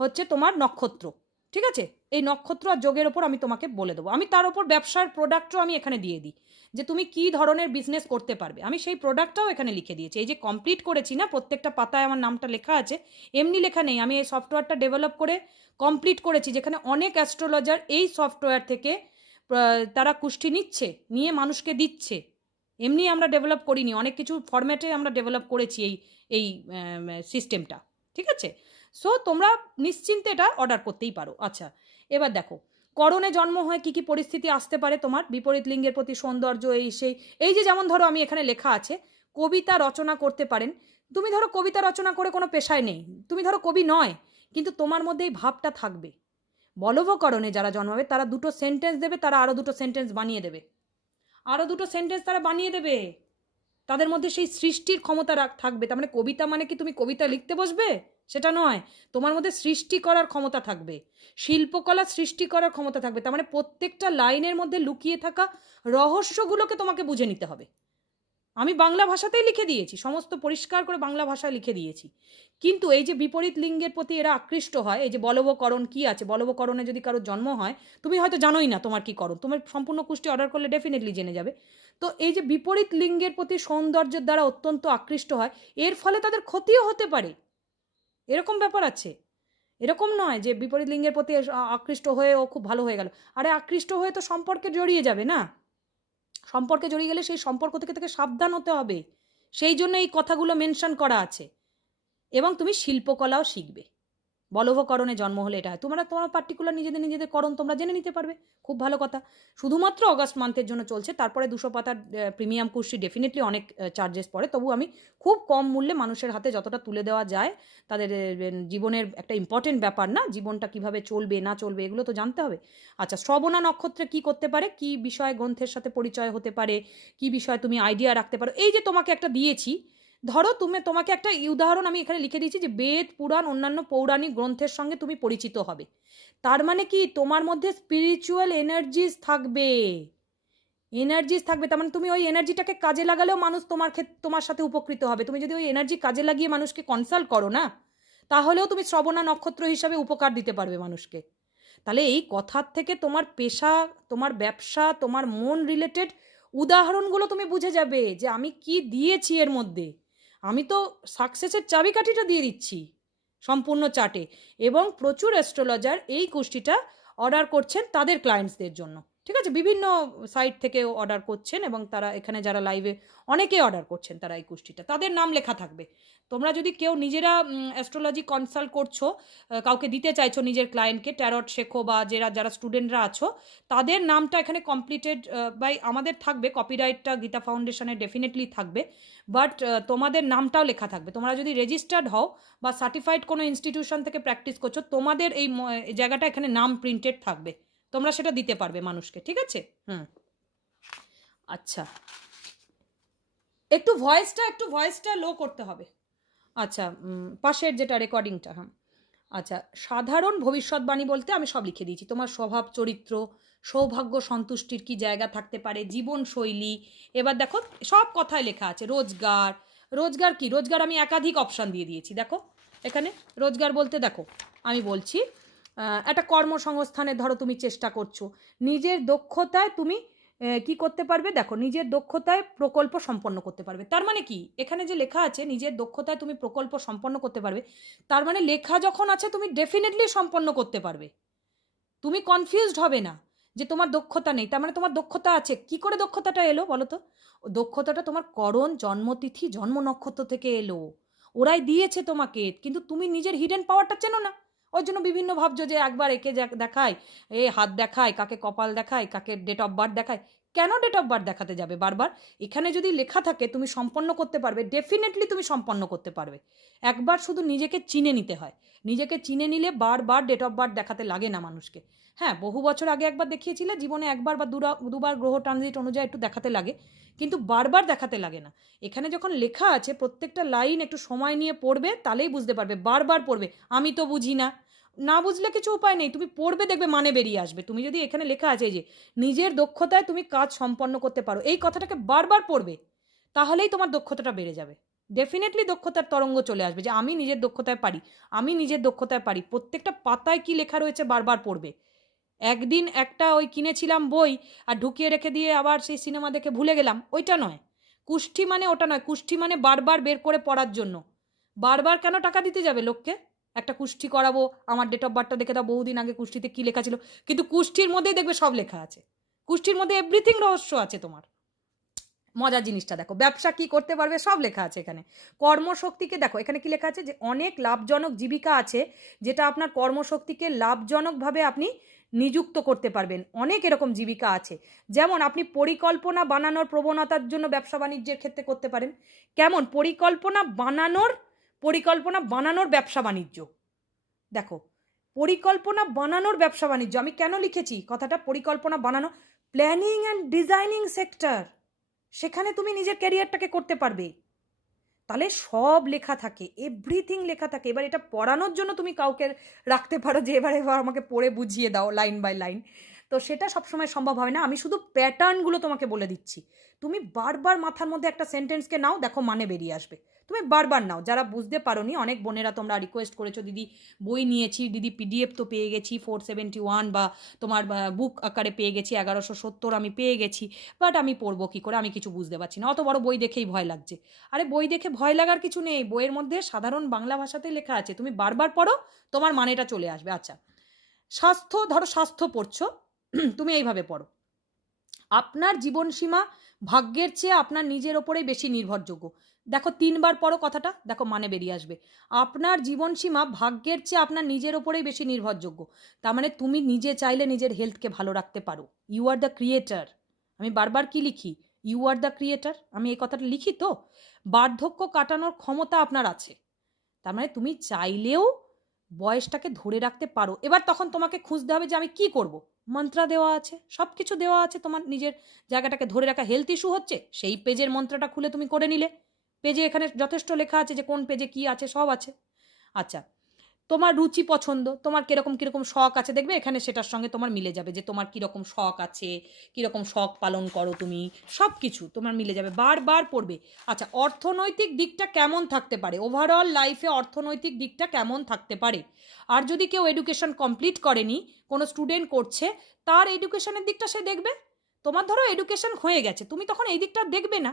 হচ্ছে তোমার নক্ষত্র। ঠিক আছে? এই নক্ষত্র আর যোগের ওপর আমি তোমাকে বলে দেবো, আমি তার ওপর ব্যবসার প্রোডাক্টও আমি এখানে দিয়ে দিই, যে তুমি কি ধরনের বিজনেস করতে পারবে, আমি সেই প্রোডাক্টটাও এখানে লিখে দিয়েছি। এই যে কমপ্লিট করেছি না, প্রত্যেকটা পাতায় আমার নামটা লেখা আছে, এমনি লেখা নেই, আমি এই সফটওয়্যারটা ডেভেলপ করে কমপ্লিট করেছি, যেখানে অনেক অ্যাস্ট্রোলজার এই সফটওয়্যার থেকে তারা কুষ্ঠি নিচ্ছে, নিয়ে মানুষকে দিচ্ছে। এমনি আমরা ডেভেলপ করিনি, অনেক কিছু ফরম্যাটে আমরা ডেভেলপ করেছি এই এই সিস্টেমটা। ঠিক আছে? সো তোমরা নিশ্চিন্তে এটা অর্ডার করতেই পারো। আচ্ছা, এবার দেখো করণে জন্ম হয় কি কি পরিস্থিতি আসতে পারে তোমার, বিপরীত লিঙ্গের প্রতি সৌন্দর্য, এই সেই, এই যে যেমন ধরো আমি এখানে লেখা আছে কবিতা রচনা করতে পারেন। তুমি ধরো কবিতা রচনা করে কোনো পেশায় নেই, তুমি ধরো কবি নয়, কিন্তু তোমার মধ্যে এই ভাবটা থাকবে। বলবকরণে যারা জন্মাবে তারা 2টো সেন্টেন্স দেবে, তারা আরও 2টো সেন্টেন্স বানিয়ে দেবে, আরও 2টো সেন্টেন্স তারা বানিয়ে দেবে, তাদের মধ্যে সেই সৃষ্টির ক্ষমতা থাকবে। তার মানে কবিতা মানে কি তুমি কবিতা লিখতে বসবে, সেটা নয়, তোমার মধ্যে সৃষ্টি করার ক্ষমতা থাকবে, শিল্পকলা সৃষ্টি করার ক্ষমতা থাকবে। তার মানে প্রত্যেকটা লাইনের মধ্যে লুকিয়ে থাকা রহস্যগুলোকে তোমাকে বুঝে নিতে হবে। আমি বাংলা ভাষাতেই লিখে দিয়েছি, সমস্ত পরিষ্কার করে বাংলা ভাষায় লিখে দিয়েছি। কিন্তু এই যে বিপরীত লিঙ্গের প্রতি এরা আকৃষ্ট হয়, এই যে বলবকরণ কি আছে, বলবকরণে যদি কারোর জন্ম হয়, তুমি হয়তো জানোই না তোমার কি করণ, তোমার সম্পূর্ণ কুষ্টি অর্ডার করলে ডেফিনেটলি জেনে যাবে। তো এই যে বিপরীত লিঙ্গের প্রতি সৌন্দর্যের দ্বারা অত্যন্ত আকৃষ্ট হয়, এর ফলে তাদের ক্ষতিও হতে পারে, এরকম ব্যাপার আছে। এরকম নয় যে বিপরীত লিঙ্গের প্রতি আকৃষ্ট হয়ে ও খুব ভালো হয়ে গেল, আরে আকৃষ্ট হয়ে তো সম্পর্কে জড়িয়ে যাবে না, সম্পর্কে জড়িয়ে গেলে সেই সম্পর্ক থেকে থেকে সাবধান হতে হবে, সেই জন্য এই কথাগুলো মেনশন করা আছে। এবং তুমি শিল্পকলাও শিখবে, বলভকরণে জন্ম হলে এটা হয়। তোমার পার্টিকুলার নিজেদের করণ তোমরা জেনে নিতে পারবে, খুব ভালো কথা। শুধুমাত্র অগাস্ট মান্থের জন্য চলছে, তারপরে 200 পাতার প্রিমিয়াম কুর্সি ডেফিনেটলি অনেক চার্জেস পড়ে, তবু আমি খুব কম মূল্যে মানুষের হাতে যতটা তুলে দেওয়া যায়, তাদের জীবনের একটা ইম্পর্টেন্ট ব্যাপার না, জীবনটা কিভাবে চলবে না চলবে এগুলো তো জানতে হবে। আচ্ছা, শ্রবণা নক্ষত্রে কি করতে পারে, কি বিষয়ে গ্রন্থের সাথে পরিচয় হতে পারে, কি বিষয়ে তুমি আইডিয়া রাখতে পারো, এই যে তোমাকে একটা দিয়েছি, ধরো তোমাকে একটা উদাহরণ আমি এখানে লিখে দিয়েছি যে বেদ, পুরাণ, অন্যান্য পৌরাণিক গ্রন্থের সঙ্গে তুমি পরিচিত হবে। তার মানে কি তোমার মধ্যে স্পিরিচুয়াল এনার্জিস থাকবে, তার মানে তুমি ওই এনার্জিটাকে কাজে লাগালেও মানুষ তোমার সাথে উপকৃত হবে। তুমি যদি ওই এনার্জি কাজে লাগিয়ে মানুষকে কনসাল্ট করো না, তাহলেও তুমি শ্রবণা নক্ষত্র হিসাবে উপকার দিতে পারবে মানুষকে। তাহলে এই কথার থেকে তোমার পেশা, তোমার ব্যবসা, তোমার মন রিলেটেড উদাহরণগুলো তুমি বুঝে যাবে যে আমি কি দিয়েছি এর মধ্যে। আমি তো সাকসেসের চাবিকাঠিটা দিয়ে দিচ্ছি সম্পূর্ণ চার্টে, এবং প্রচুর অ্যাস্ট্রোলজার এই কুষ্টিটা অর্ডার করছেন তাদের ক্লায়েন্টসদের জন্য, ঠিক আছে, বিভিন্ন সাইট থেকে অর্ডার করছেন, এবং তারা এখানে যারা লাইভে অনেকেই অর্ডার করছেন, তারা এই কুষ্টিটা, তাদের নাম লেখা থাকবে। তোমরা যদি কেউ নিজেরা অ্যাস্ট্রোলজি কনসাল্ট করছো, কাউকে দিতে চাইছো নিজের ক্লায়েন্টকে, ট্যারট শেখো, বা যারা স্টুডেন্টরা আছো, তাদের নামটা এখানে কমপ্লিটেড বাই আমাদের থাকবে, কপিরাইটটা গীতা ফাউন্ডেশনের ডেফিনেটলি থাকবে, বাট তোমাদের নামটাও লেখা থাকবে। তোমরা যদি রেজিস্টার্ড হও বা সার্টিফাইড কোনো ইনস্টিটিউশন থেকে প্র্যাকটিস করছো, তোমাদের এই জায়গাটা এখানে নাম প্রিন্টেড থাকবে, তোমরা সেটা দিতে পারবে মানুষকে, ঠিক আছে। আচ্ছা, একটু ভয়েসটা লো করতে হবে। আচ্ছা, পাশের যেটা রেকর্ডিংটা, হ্যাঁ। আচ্ছা, সাধারণ ভবিষ্যৎবাণী বলতে আমি সব লিখে দিয়েছি, তোমার স্বভাব চরিত্র, সৌভাগ্য সন্তুষ্টির কি জায়গা থাকতে পারে, জীবনশৈলী, এবার দেখো সব কথায় লেখা আছে। রোজগার কি, রোজগার আমি একাধিক অপশান দিয়ে দিয়েছি, দেখো এখানে রোজগার বলতে দেখো আমি বলছি একটা কর্মসংস্থানের ধরো তুমি চেষ্টা করছো, নিজের দক্ষতায় তুমি কি করতে পারবে, দেখো নিজের দক্ষতায় প্রকল্প সম্পন্ন করতে পারবে। তার মানে কি, এখানে যে লেখা আছে নিজের দক্ষতায় তুমি প্রকল্প সম্পন্ন করতে পারবে, তার মানে লেখা যখন আছে তুমি ডেফিনেটলি সম্পন্ন করতে পারবে, তুমি কনফিউজড হবে না যে তোমার দক্ষতা নেই। তার মানে তোমার দক্ষতা আছে। কি করে দক্ষতাটা এলো বলো তো? দক্ষতাটা তোমার করণ, জন্মতিথি, জন্ম নক্ষত্র থেকে এলো, ওরাই দিয়েছে তোমাকে, কিন্তু তুমি নিজের হিডেন পাওয়ারটা চেনো না, ওই জন্য বিভিন্ন ভাবছো যে একবার একে দেখায়, হাত দেখায়, কাকে কপাল দেখায়, কাকে ডেট অফ বার্থ দেখায়। কেন ডেট অফ বার্থ দেখাতে যাবে বারবার? এখানে যদি লেখা থাকে তুমি সম্পন্ন করতে পারবে, ডেফিনেটলি তুমি সম্পন্ন করতে পারবে। একবার শুধু নিজেকে চিনে নিতে হয়, নিজেকে চিনে নিলে বারবার ডেট অফ বার্থ দেখাতে লাগে না মানুষকে। হ্যাঁ, বহু বছর আগে একবার দেখিয়েছিলে, জীবনে একবার বা দুবার গ্রহ ট্রানজিট অনুযায়ী একটু দেখাতে লাগে, কিন্তু বারবার দেখাতে লাগে না। এখানে যখন লেখা আছে প্রত্যেকটা লাইন একটু সময় নিয়ে পড়বে, তাহলেই বুঝতে পারবে, বারবার পড়বে। আমি তো বুঝি না, না বুঝলে কিছু উপায় নেই, তুমি পড়বে, দেখবে মানে বেরিয়ে আসবে। তুমি যদি এখানে লেখা আছে যে নিজের দক্ষতায় তুমি কাজ সম্পন্ন করতে পারো, এই কথাটাকে বারবার পড়বে, তাহলেই তোমার দক্ষতাটা বেড়ে যাবে। ডেফিনেটলি দক্ষতার তরঙ্গ চলে আসবে যে আমি নিজের দক্ষতায় পারি, আমি নিজের দক্ষতায় পারি। প্রত্যেকটা পাতায় কি লেখা রয়েছে বারবার পড়বে। একদিন একটা ওই কিনেছিলাম বই আর ঢুকিয়ে রেখে দিয়ে আবার সেই সিনেমা দেখে ভুলে গেলাম, ওইটা নয়। কুষ্ঠি মানে ওটা নয়, কুষ্ঠি মানে বারবার বের করে পড়ার জন্য। বারবার কেন টাকা দিতে যাবে লোককে? একটা কুষ্ঠি করাবো, আমার ডেট অফ বার্থটা দেখে দাও, বহুদিন আগে কুষ্ঠিতে কি লেখা ছিল, কিন্তু কুষ্ঠির মধ্যেই দেখবে সব লেখা আছে, কুষ্ঠির মধ্যে এভরিথিং রহস্য আছে তোমার। মজার জিনিসটা দেখো, ব্যবসা কি করতে পারবে সব লেখা আছে এখানে। কর্মশক্তিকে দেখো, এখানে কি লেখা আছে যে অনেক লাভজনক জীবিকা আছে, যেটা আপনার কর্মশক্তিকে লাভজনকভাবে আপনি নিযুক্ত করতে পারবেন। অনেক এরকম জীবিকা আছে, যেমন আপনি পরিকল্পনা বানানোর প্রবণতার জন্য ব্যবসা বাণিজ্যের ক্ষেত্রে করতে পারেন। কেমন পরিকল্পনা বানানোর ব্যবসা বাণিজ্য, দেখো পরিকল্পনা বানানোর ব্যবসা বাণিজ্য, আমি কেন লিখেছি কথাটা পরিকল্পনা বানানো, প্ল্যানিং অ্যান্ড ডিজাইনিং সেক্টর, সেখানে তুমি নিজের ক্যারিয়ারটাকে করতে পারবে। তাহলে সব লেখা থাকে, এভরিথিং লেখা থাকে। এবার এটা পড়ানোর জন্য তুমি কাউকে রাখতে পারো যে এবার আমাকে পড়ে বুঝিয়ে দাও লাইন বাই লাইন, তো সেটা সবসময় সম্ভব হবে না। আমি শুধু প্যাটার্নগুলো তোমাকে বলে দিচ্ছি, তুমি বারবার মাথার মধ্যে একটা সেন্টেন্সকে নাও, দেখো মানে বেরিয়ে আসবে। তুমি বারবার নাও, যারা বুঝতে পারোনি, অনেক বোনেরা তোমরা রিকোয়েস্ট করেছো দিদি বই নিয়েছি, দিদি পিডিএফ তো পেয়ে গেছি 471, বা তোমার বুক আকারে পেয়ে গেছি 1170, আমি পেয়ে গেছি, বাট আমি পড়বো কী করে, আমি কিছু বুঝতে পারছি না, অত বড় বই দেখেই ভয় লাগছে। আরে বই দেখে ভয় লাগার কিছু নেই, বইয়ের মধ্যে সাধারণ বাংলা ভাষাতে লেখা আছে, তুমি বারবার পড়ো, তোমার মানেটা চলে আসবে। আচ্ছা, স্বাস্থ্য, ধরো স্বাস্থ্য পড়ছো, তুমি এইভাবে পড়ো, আপনার জীবনসীমা ভাগ্যের চেয়ে আপনার নিজের ওপরেই বেশি নির্ভরযোগ্য। দেখো 3 বার পড়ো কথাটা, দেখো মানে বেরিয়ে আসবে। আপনার জীবনসীমা ভাগ্যের চেয়ে আপনার নিজের ওপরেই বেশি নির্ভরযোগ্য। তার মানে তুমি নিজে চাইলে নিজের হেলথকে ভালো রাখতে পারো। You are the creator. আমি বারবার কি লিখি? You are the creator. আমি এই কথাটা লিখি তো। বার্ধক্য কাটানোর ক্ষমতা আপনার আছে। তার মানে তুমি চাইলেও বয়সটাকে ধরে রাখতে পারো। এবার তখন তোমাকে খুঁজতে হবে যে আমি কি করব। মন্ত্রা দেওয়া আছে, সব কিছু দেওয়া আছে তোমার নিজের জায়গাটাকে ধরে রাখা। হেলথ ইস্যু হচ্ছে, সেই পেজের মন্ত্রটা খুলে তুমি করে নিলে। পেজে এখানে যথেষ্ট লেখা আছে যে কোন পেজে কি আছে, সব আছে। আচ্ছা, তোমার রুচি পছন্দ, তোমার কিরকম কিরকম শখ আছে, দেখবে এখানে সেটার সঙ্গে তোমার মিলে যাবে যে তোমার কিরকম শখ আছে, কিরকম শখ পালন করো তুমি, সব কিছু তোমার মিলে যাবে, বারবার পড়বে। আচ্ছা, অর্থনৈতিক দিকটা কেমন থাকতে পারে, ওভারঅল লাইফে অর্থনৈতিক দিকটা কেমন থাকতে পারে। আর যদি কেউ এডুকেশন কমপ্লিট করেনি, কোনো স্টুডেন্ট করছে, তার এডুকেশনের দিকটা সে দেখবে। তোমার ধরো এডুকেশন হয়ে গেছে, তুমি তখন এই দিকটা দেখবে না,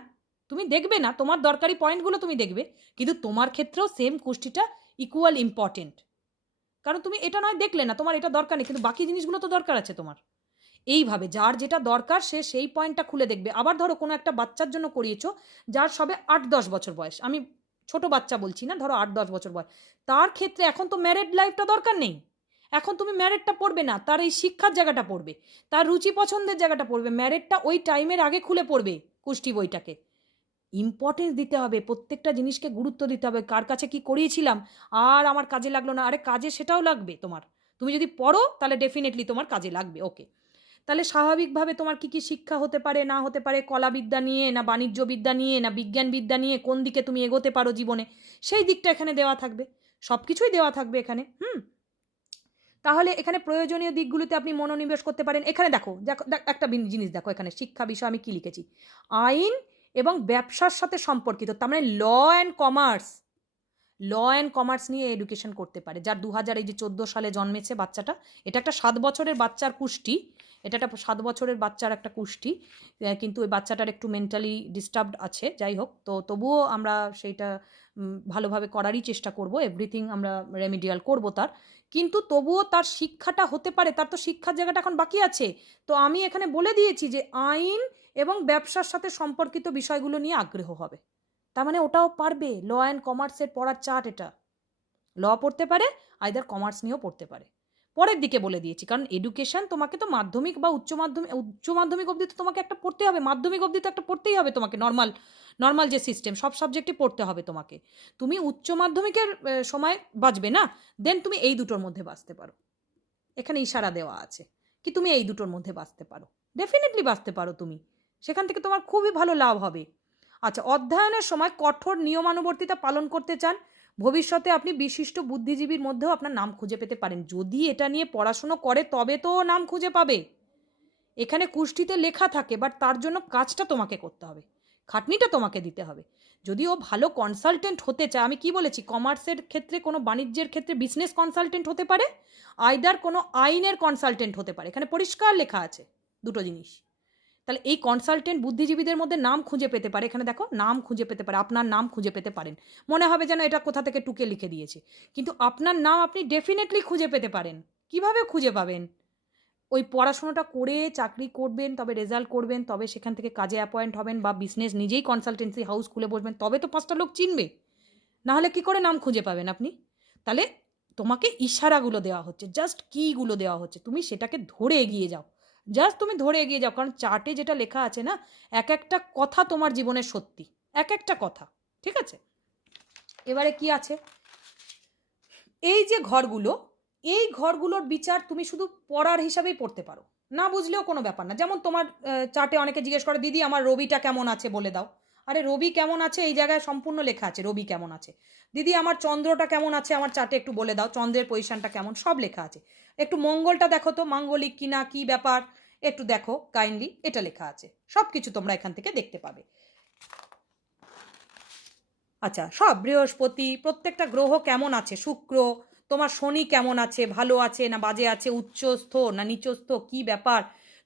তুমি দেখবে না, তোমার দরকারি পয়েন্টগুলো তুমি দেখবে, কিন্তু তোমার ক্ষেত্রেও সেম কুষ্টিটা ইকুয়াল ইম্পর্টেন্ট। কারণ তুমি এটা নয় দেখলে না, তোমার এটা দরকার নেই, কিন্তু বাকি জিনিসগুলো তো দরকার আছে তোমার। এইভাবে যার যেটা দরকার সে সেই পয়েন্টটা খুলে দেখবে। আবার ধরো কোনো একটা বাচ্চার জন্য করিয়েছো যার সবে 8-10 বছর বয়স, আমি ছোট বাচ্চা বলছি না, ধরো 8-10 বছর বয়স, তার ক্ষেত্রে এখন তো ম্যারেড লাইফটা দরকার নেই। এখন তুমি ম্যারেডটা পড়বে না, তার এই শিক্ষার জায়গাটা পড়বে, তার রুচি পছন্দের জায়গাটা পড়বে। ম্যারেডটা ওই টাইমের আগে খুলে পড়বে কুষ্টি বইটাকে। ইম্পর্টেন্স দিতে হবে, প্রত্যেকটা জিনিসকে গুরুত্ব দিতে হবে। কার কাছে কি করিয়েছিলাম আর আমার কাজে লাগলো না, আরে কাজে সেটাও লাগবে তোমার। তুমি যদি পড়ো তাহলে ডেফিনেটলি তোমার কাজে লাগবে। ওকে, তাহলে স্বাভাবিকভাবে তোমার কি কি শিক্ষা হতে পারে না হতে পারে, কলাবিদ্যা নিয়ে না বাণিজ্য বিদ্যা নিয়ে না বিজ্ঞান বিদ্যা নিয়ে, কোন দিকে তুমি এগোতে পারো জীবনে, সেই দিকটা এখানে দেওয়া থাকবে। সব কিছুই দেওয়া থাকবে এখানে। তাহলে এখানে প্রয়োজনীয় দিকগুলোতে আপনি মনোনিবেশ করতে পারেন। এখানে দেখো দেখো একটা জিনিস দেখো, এখানে শিক্ষা বিষয় আমি কি লিখেছি, আইন এবং ব্যবসার সাথে সম্পর্কিত, তার মানে law and commerce. Law and commerce নিয়ে এডুকেশন করতে পারে। যার 2014 সালে জন্মেছে বাচ্চাটা, এটা একটা 7 বছরের বাচ্চার কুষ্টি, এটা একটা 7 বছরের বাচ্চার একটা কুষ্টি, কিন্তু ওই বাচ্চাটার একটু মেন্টালি ডিস্টার্বড আছে। যাই হোক, তো তবুও আমরা সেইটা ভালোভাবে করারই চেষ্টা করব, এভরিথিং আমরা রেমিডিয়াল করব তার। কিন্তু তবুও তার শিক্ষাটা হতে পারে, তার তো শিক্ষার জায়গাটা এখন বাকি আছে। তো আমি এখানে বলে দিয়েছি যে আইন এবং ব্যবসার সাথে সম্পর্কিত বিষয়গুলো নিয়ে আগ্রহ হবে। তার মানে ওটাও পারবে, ল অ্যান্ড কমার্সের পড়ার চার্ট এটা। ল পড়তে পারে, আইদার কমার্স নিয়েও পড়তে পারে। পরের দিকে বলে দিয়েছি, কারণ এডুকেশন তোমাকে তো মাধ্যমিক বা উচ্চ মাধ্যমিক অবধি তো তোমাকে একটা পড়তে হবে, মাধ্যমিক অবধি তো একটা পড়তেই হবে তোমাকে। নর্মাল নর্মাল যে সিস্টেম, সব সাবজেক্টই পড়তে হবে তোমাকে। তুমি উচ্চ মাধ্যমিকের সময় বাঁচবে না, দেন তুমি এই দুটোর মধ্যে বাঁচতে পারো। এখানে ইশারা দেওয়া আছে কি তুমি এই দুটোর মধ্যে বাঁচতে পারো, ডেফিনেটলি বাঁচতে পারো তুমি, সেখান থেকে তোমার খুবই ভালো লাভ হবে। আচ্ছা, অধ্যয়নের সময় কঠোর নিয়মানুবর্তিতা পালন করতে চান, ভবিষ্যতে আপনি বিশিষ্ট বুদ্ধিজীবীর মধ্যেও আপনার নাম খুঁজে পেতে পারেন। যদি এটা নিয়ে পড়াশুনো করে তবে তো নাম খুঁজে পাবে। এখানে কুষ্টিতে লেখা থাকে, বাট তার জন্য কাজটা তোমাকে করতে হবে, খাটনিটা তোমাকে দিতে হবে। যদি ও ভালো কনসালটেন্ট হতে চায়, আমি কি বলেছি, কমার্সের ক্ষেত্রে, কোনো বাণিজ্যের ক্ষেত্রে বিজনেস কনসালটেন্ট হতে পারে, আইদার কোনো আইনের কনসালটেন্ট হতে পারে। এখানে পরিষ্কার লেখা আছে দুটো জিনিস। তাহলে এই কনসালটেন্ট বুদ্ধিজীবীদের মধ্যে নাম খুঁজে পেতে পারে, এখানে দেখো নাম খুঁজে পেতে পারে, আপনার নাম খুঁজে পেতে পারেন। মনে হবে যেন এটা কোথা থেকে টুকে লিখে দিয়েছে, কিন্তু আপনার নাম আপনি ডেফিনেটলি খুঁজে পেতে পারেন। কিভাবে খুঁজে পাবেন? ওই পড়াশোনাটা করে চাকরি করবেন, তবে রেজাল্ট করবেন, তবে সেখান থেকে কাজে অ্যাপয়েন্ট হবেন, বা বিজনেস নিজেই কনসালটেন্সি হাউস খুলে বসবেন, তবে তো 5টা লোক চিনবে। না হলে কি করে নাম খুঁজে পাবেন আপনি? তাহলে তোমাকে ইশারাগুলো দেওয়া হচ্ছে, জাস্ট কিগুলো দেওয়া হচ্ছে, তুমি সেটাকে ধরে এগিয়ে যাও। জাস্ট তুমি ধরে এগিয়ে যাও, কারণ চার্টে যেটা লেখা আছে না, এক একটা কথা তোমার জীবনের সত্যি, এক একটা কথা। ঠিক আছে, এবারে কি আছে, এই যে ঘরগুলো, এই ঘরগুলোর বিচার তুমি শুধু পড়ার হিসাবেই পড়তে পারো, না বুঝলেও কোনো ব্যাপার না। যেমন তোমার চার্টে অনেকে জিজ্ঞেস করে, দিদি আমার রবিটা কেমন আছে বলে দাও। আরে রবি কেমন আছে এই জায়গায় সম্পূর্ণ লেখা আছে, রবি কেমন আছে। দিদি আমার চন্দ্রটা কেমন আছে আমার চার্টে একটু বলে দাও, চন্দ্রের পজিশনটা কেমন, সব লেখা আছে। একটু মঙ্গলটা দেখো তো, মাঙ্গলিক কিনা, কি ব্যাপার একটু দেখো কাইন্ডলি, এটা লেখা আছে। সব কিছু তোমরা এখান থেকে দেখতে পাবে। আচ্ছা, সব বৃহস্পতি, প্রত্যেকটা গ্রহ কেমন আছে, শুক্র, তোমার শনি কেমন আছে, ভালো আছে না বাজে আছে, উচ্চস্থ না নিচস্থ, কি ব্যাপার,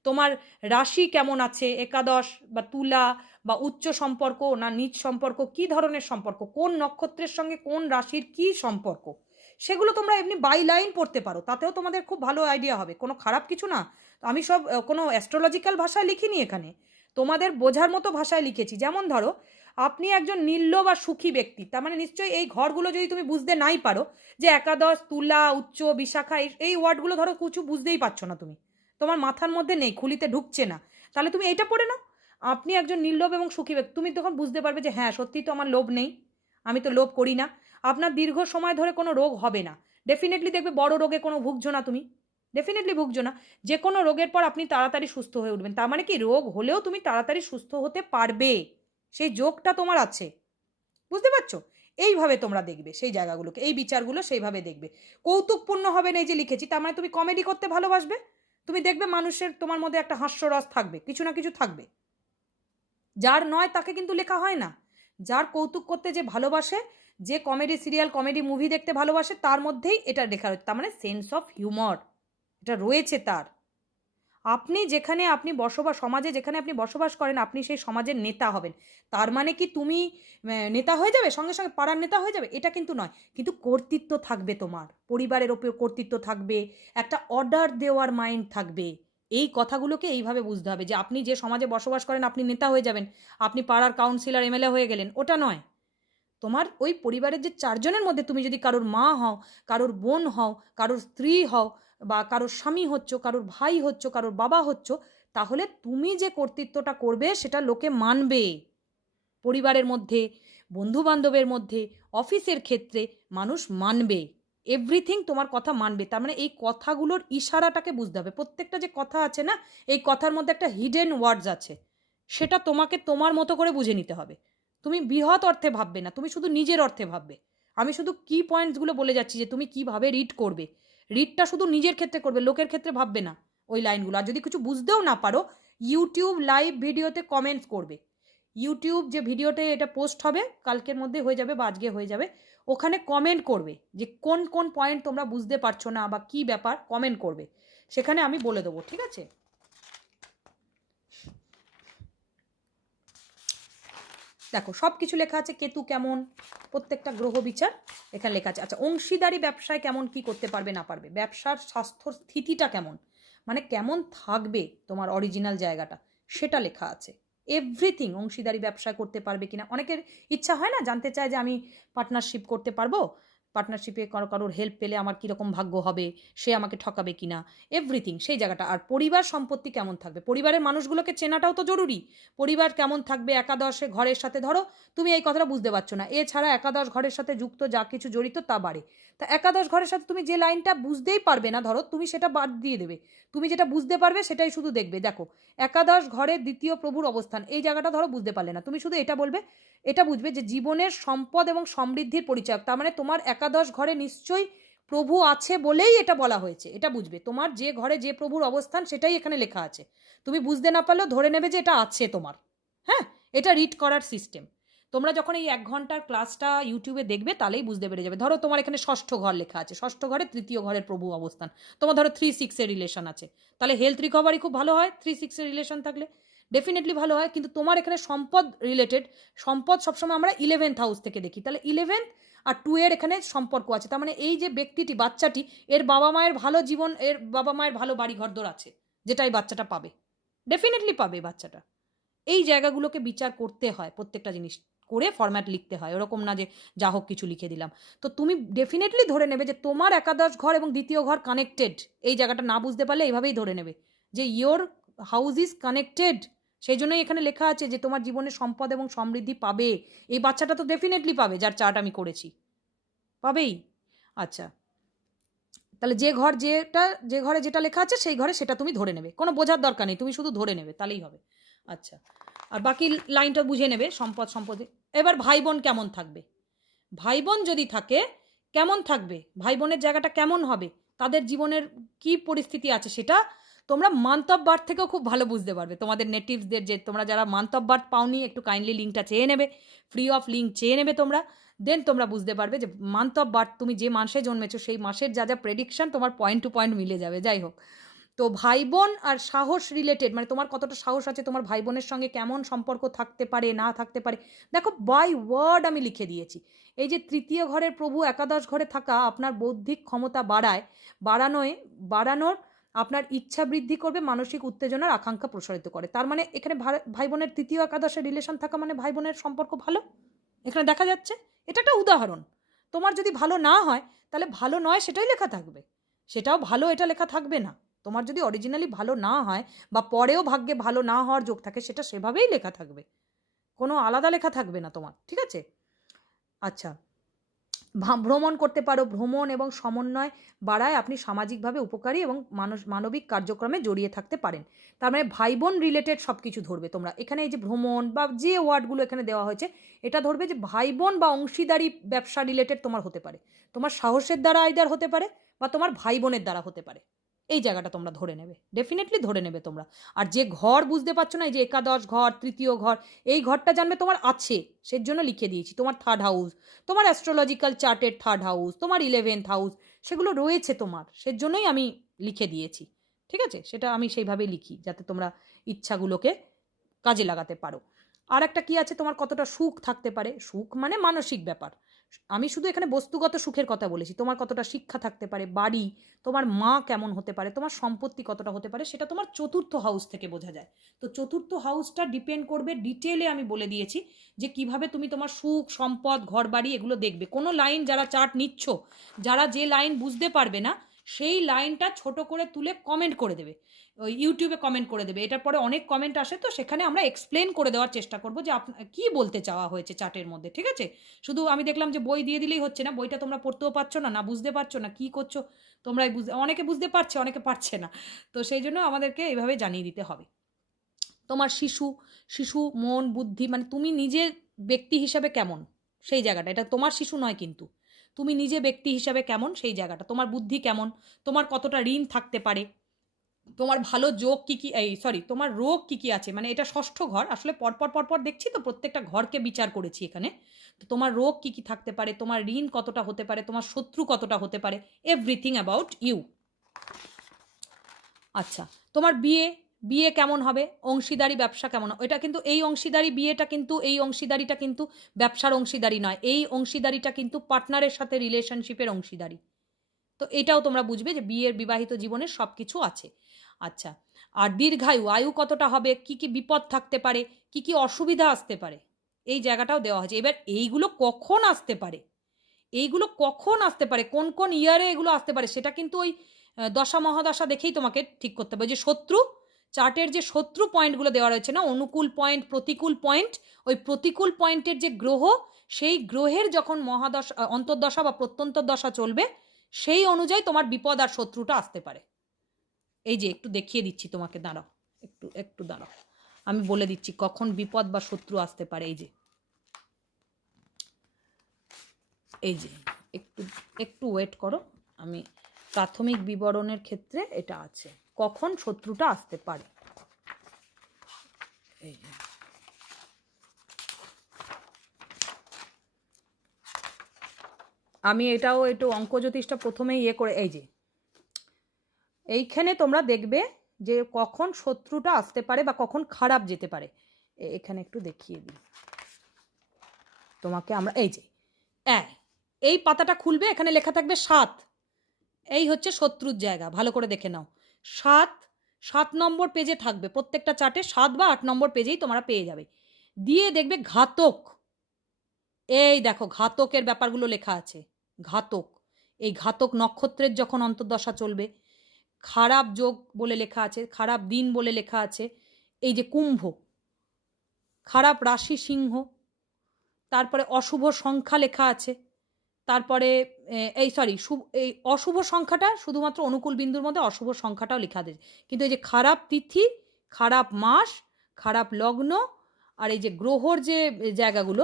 তোমার রাশি কেমন আছে, একাদশ বা তুলা, বা উচ্চ সম্পর্ক না নিচ সম্পর্ক, কি ধরনের সম্পর্ক, কোন নক্ষত্রের সঙ্গে কোন রাশির কি সম্পর্ক, সেগুলো তোমরা এমনি বাই লাইন পড়তে পারো, তাতেও তোমাদের খুব ভালো আইডিয়া হবে, কোনো খারাপ কিছু না। আমি সব কোনো অ্যাস্ট্রোলজিক্যাল ভাষায় লিখিনি এখানে, তোমাদের বোঝার মতো ভাষায় লিখেছি। যেমন ধরো আপনি একজন নীল্য বা সুখী ব্যক্তি, তার মানে নিশ্চয়ই এই ঘরগুলো যদি তুমি বুঝতে নাই পারো, যে একাদশ, তুলা, উচ্চ, বিশাখা, এই ওয়ার্ডগুলো ধরো কিছু বুঝতেই পারছো না তুমি, তোমার মাথার মধ্যে নেই, খুলিতে ঢুকছে না, তাহলে তুমি এইটা পড়ে নাও, আপনি একজন নির্লোভ এবং সুখী ব্যক্তি। তুমি তখন বুঝতে পারবে যে হ্যাঁ সত্যিই তো আমার লোভ নেই, আমি তো লোভ করি না। আপনার দীর্ঘ সময় ধরে কোনো রোগ হবে না, ডেফিনেটলি দেখবে বড় রোগে কোনো ভুগছো না তুমি, ডেফিনেটলি ভুগছো না। যে কোনো রোগের পর আপনি তাড়াতাড়ি সুস্থ হয়ে উঠবেন, তার মানে কি রোগ হলেও তুমি তাড়াতাড়ি সুস্থ হতে পারবে, সেই যোগটা তোমার আছে, বুঝতে পারছো? এইভাবে তোমরা দেখবে সেই জায়গাগুলোকে, এই বিচারগুলো সেইভাবে দেখবে। কৌতুকপূর্ণ হবে না, এই যে লিখেছি, তার মানে তুমি কমেডি করতে ভালোবাসবে, তুমি দেখবে মানুষের তোমার মধ্যে একটা হাস্যরস থাকবে, কিছু না কিছু থাকবে। যার নয় তাকে কিন্তু লেখা হয় না, যার কৌতুক করতে যে ভালোবাসে, যে কমেডি সিরিয়াল, কমেডি মুভি দেখতে ভালোবাসে, তার মধ্যেই এটা লেখা রয়েছে, তার মানে সেন্স অফ হিউমার এটা রয়েছে তার। আপনি যেখানে আপনি বসবাস, সমাজে যেখানে আপনি বসবাস করেন, আপনি সেই সমাজের নেতা হবেন। তার মানে কি তুমি নেতা হয়ে যাবে, সঙ্গে সঙ্গে পাড়ার নেতা হয়ে যাবে, এটা কিন্তু নয়, কিন্তু কর্তৃত্ব থাকবে, তোমার পরিবারের ওপর কর্তৃত্ব থাকবে, একটা অর্ডার দেওয়ার মাইন্ড থাকবে। এই কথাগুলোকে এইভাবে বুঝতে হবে যে আপনি যে সমাজে বসবাস করেন আপনি নেতা হয়ে যাবেন, আপনি পাড়ার কাউন্সিলর, এমএলএ হয়ে গেলেন, ওটা নয়। তোমার ওই পরিবারের যে চারজনের মধ্যে তুমি যদি কারোর মা হও, কারোর বোন হও, কারোর স্ত্রী হও, বা কারোর স্বামী হচ্ছ, কারোর ভাই হচ্ছ, কারোর বাবা হচ্ছ, তাহলে তুমি যে কর্তৃত্বটা করবে সেটা লোকে মানবে। পরিবারের মধ্যে, বন্ধু বান্ধবের মধ্যে, অফিসের ক্ষেত্রে মানুষ মানবে, এভরিথিং তোমার কথা মানবে। তার মানে এই কথাগুলোর ইশারাটাকে বুঝতে হবে। প্রত্যেকটা যে কথা আছে না, এই কথার মধ্যে একটা হিডেন ওয়ার্ডস আছে, সেটা তোমাকে তোমার মতো করে বুঝে নিতে হবে। তুমি বৃহৎ অর্থে ভাববে না, তুমি শুধু নিজের অর্থে ভাববে। আমি শুধু কি পয়েন্টসগুলো বলে যাচ্ছি যে তুমি কিভাবে রিড করবে, রিডটা শুধু নিজের ক্ষেত্রে করবে, লোকের ক্ষেত্রে ভাববে না ওই লাইনগুলো। আর যদি কিছু বুঝতেও না পারো, ইউটিউব লাইভ ভিডিওতে কমেন্টস করবে। ইউটিউব যে ভিডিওতে এটা পোস্ট হবে, কালকের মধ্যে হয়ে যাবে বা আজকে হয়ে যাবে, ওখানে কমেন্ট করবে যে কোন কোন পয়েন্ট তোমরা বুঝতে পারছো না বা কি ব্যাপার, কমেন্ট করবে, সেখানে আমি বলে দেবো, ঠিক আছে? দেখো সব কিছু লেখা আছে, কেতু কেমন, প্রত্যেকটা গ্রহ বিচার এখানে লেখা আছে। আচ্ছা, অংশীদারি ব্যবসায় কেমন কি করতে পারবে না পারবে, ব্যবসার স্বাস্থ্য স্থিতিটা কেমন, মানে কেমন থাকবে তোমার অরিজিনাল জায়গাটা, সেটা লেখা আছে। এভরিথিং, অংশীদারি ব্যবসায় করতে পারবে কিনা, অনেকের ইচ্ছা হয় না, জানতে চায় যে আমি পার্টনারশিপ করতে পারবো, পার্টনারশিপে কারোর হেল্প পেলে আমার কীরকম ভাগ্য হবে, সে আমাকে ঠকাবে কিনা, এভরিথিং সেই জায়গাটা। আর পরিবার সম্পত্তি কেমন থাকবে, পরিবারের মানুষগুলোকে চেনাটাও তো জরুরি। পরিবার কেমন থাকবে, একাদশে ঘরের সাথে, ধরো তুমি এই কথাটা বুঝতে পারছো না, এছাড়া একাদশ ঘরের সাথে যুক্ত যা কিছু জড়িত তা বাড়ে। তা একাদশ ঘরের সাথে তুমি যে লাইনটা বুঝতেই পারবে না, ধরো তুমি সেটা বাদ দিয়ে দেবে, তুমি যেটা বুঝতে পারবে সেটাই শুধু দেখবে। দেখো একাদশ ঘরে দ্বিতীয় প্রভুর অবস্থান, এই জায়গাটা ধরো বুঝতে পারলে না, তুমি শুধু এটা বলবে, এটা বুঝবে যে জীবনের সম্পদ এবং সমৃদ্ধির পরিচয়, তার মানে তোমার একাদশ ঘরে নিশ্চয়ই প্রভু আছে বলেই এটা বলা হয়েছে, এটা বুঝবে। তোমার যে ঘরে যে প্রভুর অবস্থান সেটাই এখানে লেখা আছে, তুমি বুঝতে না পারলেও ধরে নেবে যে এটা আছে তোমার। হ্যাঁ, এটা রিড করার সিস্টেম। তোমরা যখন এই 1 ঘন্টার ক্লাসটা ইউটিউবে দেখবে তাহলেই বুঝতে পেরে যাবে। ধরো তোমার এখানে ষষ্ঠ ঘর লেখা আছে, ষষ্ঠ ঘরে তৃতীয় ঘরের প্রভু অবস্থান, তোমার ধরো 3-6 রিলেশন আছে, তাহলে হেলথ রিকভারি খুব ভালো হয় 3-6 রিলেশন থাকলে, ডেফিনেটলি ভালো হয়। কিন্তু তোমার এখানে সম্পদ রিলেটেড, সম্পদ সবসময় আমরা 11th হাউস থেকে দেখি, তাহলে 11th আর 2 এর এখানে সম্পর্ক আছে, তার মানে এই যে ব্যক্তিটি, বাচ্চাটি, এর বাবা মায়ের ভালো জীবন, এর বাবা মায়ের ভালো বাড়ি ঘরদোর আছে, যেটা এই বাচ্চাটা পাবে, ডেফিনেটলি পাবে বাচ্চাটা। এই জায়গাগুলোকে বিচার করতে হয়, প্রত্যেকটা জিনিস করে ফরম্যাট লিখতে হয়, ওরকম না যে যা হোক কিছু লিখে দিলাম। তো তুমি ডেফিনেটলি ধরে নেবে যে তোমার একাদশ ঘর এবং দ্বিতীয় ঘর কানেক্টেড, এই জায়গাটা না বুঝতে পারলে এইভাবেই ধরে নেবে যে ইয়োর হাউস ইজ কানেক্টেড। সেই জন্যই এখানে লেখা আছে যে তোমার জীবনে সম্পদ এবং সমৃদ্ধি পাবে, এই বাচ্চাটা তো ডেফিনেটলি পাবে, যার চার্ট আমি করেছি পাবেই। আচ্ছা, তাহলে যে ঘরে যেটা লেখা আছে সেই ঘরে সেটা তুমি ধরে নেবে, কোনো বোঝার দরকার নেই, তুমি শুধু ধরে নেবে তাহলেই হবে। আচ্ছা, আর বাকি লাইনটা বুঝে নেবে, সম্পত্তি। এবার ভাই বোন কেমন থাকবে, ভাই বোন যদি থাকে কেমন থাকবে, ভাই বোনের জায়গাটা কেমন হবে, তাদের জীবনের কি পরিস্থিতি আছে, সেটা তোমরা মান্থ অফ বার্থ থেকেও খুব ভালো বুঝতে পারবে। তোমাদের নেটিভসদের, যে তোমরা যারা মান্থ অফ বার্থ পাওনি, একটু কাইন্ডলি লিঙ্কটা চেয়ে নেবে, ফ্রি অফ লিঙ্ক চেয়ে নেবে তোমরা, দেন তোমরা বুঝতে পারবে যে মান্থ অফ বার্থ তুমি যে মাসে জন্মেছো সেই মাসের যা যা প্রেডিকশন তোমার পয়েন্ট টু পয়েন্ট মিলে যাবে। যাই হোক, তো ভাই বোন আর সাহস রিলেটেড, মানে তোমার কতটা সাহস আছে, তোমার ভাই বোনের সঙ্গে কেমন সম্পর্ক থাকতে পারে না থাকতে পারে, দেখো বাই ওয়ার্ড আমি লিখে দিয়েছি। এই যে তৃতীয় ঘরের প্রভু একাদশ ঘরে থাকা আপনার বৌদ্ধিক ক্ষমতা বাড়ানোর আপনার ইচ্ছা বৃদ্ধি করবে, মানসিক উত্তেজনার আকাঙ্ক্ষা প্রসারিত করে। তার মানে এখানে ভাই বোনের তৃতীয় একাদশের রিলেশন থাকা মানে ভাই বোনের সম্পর্ক ভালো, এখানে দেখা যাচ্ছে। এটা একটা উদাহরণ। তোমার যদি ভালো না হয় তাহলে ভালো নয় সেটাই লেখা থাকবে, সেটাও ভালো এটা লেখা থাকবে না। তোমার যদি অরিজিনালি ভালো না হয় বা পরেও ভাগ্যে ভালো না হওয়ার যোগ থাকে, সেটা সেভাবেই লেখা থাকবে, কোনো আলাদা লেখা থাকবে না তোমার, ঠিক আছে? আচ্ছা, ভ্রমণ করতে পারো। ভ্রমণ এবং সমন্বয় বাড়ায়, আপনি সামাজিকভাবে উপকারী এবং মানবিক কার্যক্রমে জড়িয়ে থাকতে পারেন। তার মানে ভাই বোন রিলেটেড সব কিছু ধরবে তোমরা এখানে। এই যে ভ্রমণ বা যে ওয়ার্ডগুলো এখানে দেওয়া হয়েছে, এটা ধরবে যে ভাই বোন বা অংশীদারি ব্যবসা রিলেটেড তোমার হতে পারে। তোমার সাহসের দ্বারা আইদার হতে পারে বা তোমার ভাই বোনের দ্বারা হতে পারে। এই জায়গাটা তোমরা ধরে নেবে, ডেফিনেটলি ধরে নেবে তোমরা। আর যে ঘর বুঝতে পারছো না, এই যে একাদশ ঘর, তৃতীয় ঘর, এই ঘরটা জানবে তোমার আছে, সের জন্য লিখে দিয়েছি। তোমার থার্ড হাউস, তোমার অ্যাস্ট্রোলজিক্যাল চার্টের থার্ড হাউস, তোমার 11th হাউস, সেগুলো রয়েছে তোমার, সের জন্যই আমি লিখে দিয়েছি, ঠিক আছে? সেটা আমি সেইভাবেই লিখি যাতে তোমরা ইচ্ছাগুলোকে কাজে লাগাতে পারো। আর একটা কি আছে, তোমার কতটা সুখ থাকতে পারে। সুখ মানে মানসিক ব্যাপার, আমি শুধু এখানে বস্তুগত সুখের কথা বলেছি। তোমার কতটা শিক্ষা থাকতে পারে, বাড়ি, তোমার মা কেমন হতে পারে, তোমার সম্পত্তি কতটা হতে পারে, সেটা তোমার চতুর্থ হাউস থেকে বোঝা যায়। তো চতুর্থ হাউসটা ডিপেন্ড করবে, ডিটেলে আমি বলে দিয়েছি যে কিভাবে তুমি তোমার সুখ, সম্পদ, ঘর বাড়ি এগুলো দেখবে। কোনো লাইন যারা চার্ট নিচ্ছ, যারা যে লাইন বুঝতে পারবে না, সেই লাইনটা ছোট করে তুলে কমেন্ট করে দেবে, ওই ইউটিউবে কমেন্ট করে দেবে। এটার পরে অনেক কমেন্ট আসে, তো সেখানে আমরা এক্সপ্লেন করে দেওয়ার চেষ্টা করবো যে কি বলতে চাওয়া হয়েছে চার্টের মধ্যে, ঠিক আছে? শুধু আমি দেখলাম যে বই দিয়ে দিলেই হচ্ছে না, বইটা তোমরা পড়তেও পারছো না, না বুঝতে পারছো না কি করছো তোমরাই অনেকে বুঝতে পারছে, অনেকে পারছে না। তো সেই জন্য আমাদেরকে এইভাবে জানিয়ে দিতে হবে। তোমার শিশু মন বুদ্ধি, মানে তুমি নিজে ব্যক্তি হিসাবে কেমন, সেই জায়গাটা, এটা তোমার শিশু নয় কিন্তু, তুমি নিজে ব্যক্তি হিসাবে কেমন সেই জায়গাটা, তোমার বুদ্ধি কেমন, তোমার কতটা ঋণ থাকতে পারে, তোমার ভালো যোগ কী কী, তোমার রোগ কী কী আছে, মানে এটা ষষ্ঠ ঘর, আসলে পরপর দেখছি তো, প্রত্যেকটা ঘরকে বিচার করেছি এখানে। তো তোমার রোগ কী কী থাকতে পারে, তোমার ঋণ কতটা হতে পারে, তোমার শত্রু কতটা হতে পারে, এভরিথিং অ্যাবাউট ইউ। আচ্ছা, তোমার বিয়ে কেমন হবে, অংশীদারি ব্যবসা কেমন, এটা কিন্তু এই অংশীদারি বিয়েটা কিন্তু, এই অংশীদারিটা কিন্তু ব্যবসার অংশীদারি নয়, এই অংশীদারিটা কিন্তু পার্টনারের সাথে রিলেশনশিপের অংশীদারি। তো এটাও তোমরা বুঝবে যে বিয়ের বিবাহিত জীবনের সব কিছু আছে। আচ্ছা, আর দীর্ঘায়ু, আয়ু কতটা হবে, কি কি বিপদ থাকতে পারে, কি কি অসুবিধা আসতে পারে, এই জায়গাটাও দেওয়া হয়েছে। এবার এইগুলো কখন আসতে পারে, এইগুলো কখন আসতে পারে, কোন কোন ইয়ারে এগুলো আসতে পারে, সেটা কিন্তু ওই দশা মহাদশা দেখেই তোমাকে ঠিক করতে হবে। যে শত্রু চার্টের যে শত্রু পয়েন্টগুলো দেওয়া রয়েছে না, অনুকূল পয়েন্ট, প্রতিকূল পয়েন্ট, ওই প্রতিকূল পয়েন্টের যে গ্রহ, সেই গ্রহের যখন মহাদশা, অন্তর্দশা বা প্রত্যন্তর দশা চলবে, সেই অনুযায়ী তোমার বিপদ আর শত্রুটা আসতে পারে। এই যে একটু দেখিয়ে দিচ্ছি তোমাকে, দাঁড়াও, একটু দাঁড়াও, আমি বলে দিচ্ছি কখন বিপদ বা শত্রু আসতে পারে। এই যে একটু একটু ওয়েট করো, আমি প্রাথমিক বিবরণের ক্ষেত্রে এটা আছে কখন শত্রুটা আসতে পারে। এই যে আমি এটাও একটু অঙ্ক জ্যোতিষটা প্রথমেই করে, এই যে এইখানে তোমরা দেখবে যে কখন শত্রুটা আসতে পারে বা কখন খারাপ যেতে পারে। এখানে একটু দেখিয়ে দিই তোমাকে আমরা। এই যে এই পাতাটা খুলবে, এখানে লেখা থাকবে 7, এই হচ্ছে শত্রুর জায়গা, ভালো করে দেখে নাও। 7 নম্বর পেজে থাকবে প্রত্যেকটা চার্টে, 7 বা 8 নম্বর পেজেই তোমরা পেয়ে যাবে। দিয়ে দেখবে ঘাতক, এই দেখো ঘাতকের ব্যাপারগুলো লেখা আছে। ঘাতক, এই ঘাতক নক্ষত্রের যখন অন্তর্দশা চলবে, খারাপ যোগ বলে লেখা আছে, খারাপ দিন বলে লেখা আছে। এই যে কুম্ভ, খারাপ রাশি সিংহ, তারপরে অশুভ সংখ্যা লেখা আছে, তারপরে এই অশুভ সংখ্যাটা শুধুমাত্র অনুকূল বিন্দুর মধ্যে অশুভ সংখ্যাটাও লেখা আছে, কিন্তু এই যে খারাপ তিথি, খারাপ মাস, খারাপ লগ্ন, আর এই যে গ্রহর যে জায়গাগুলো,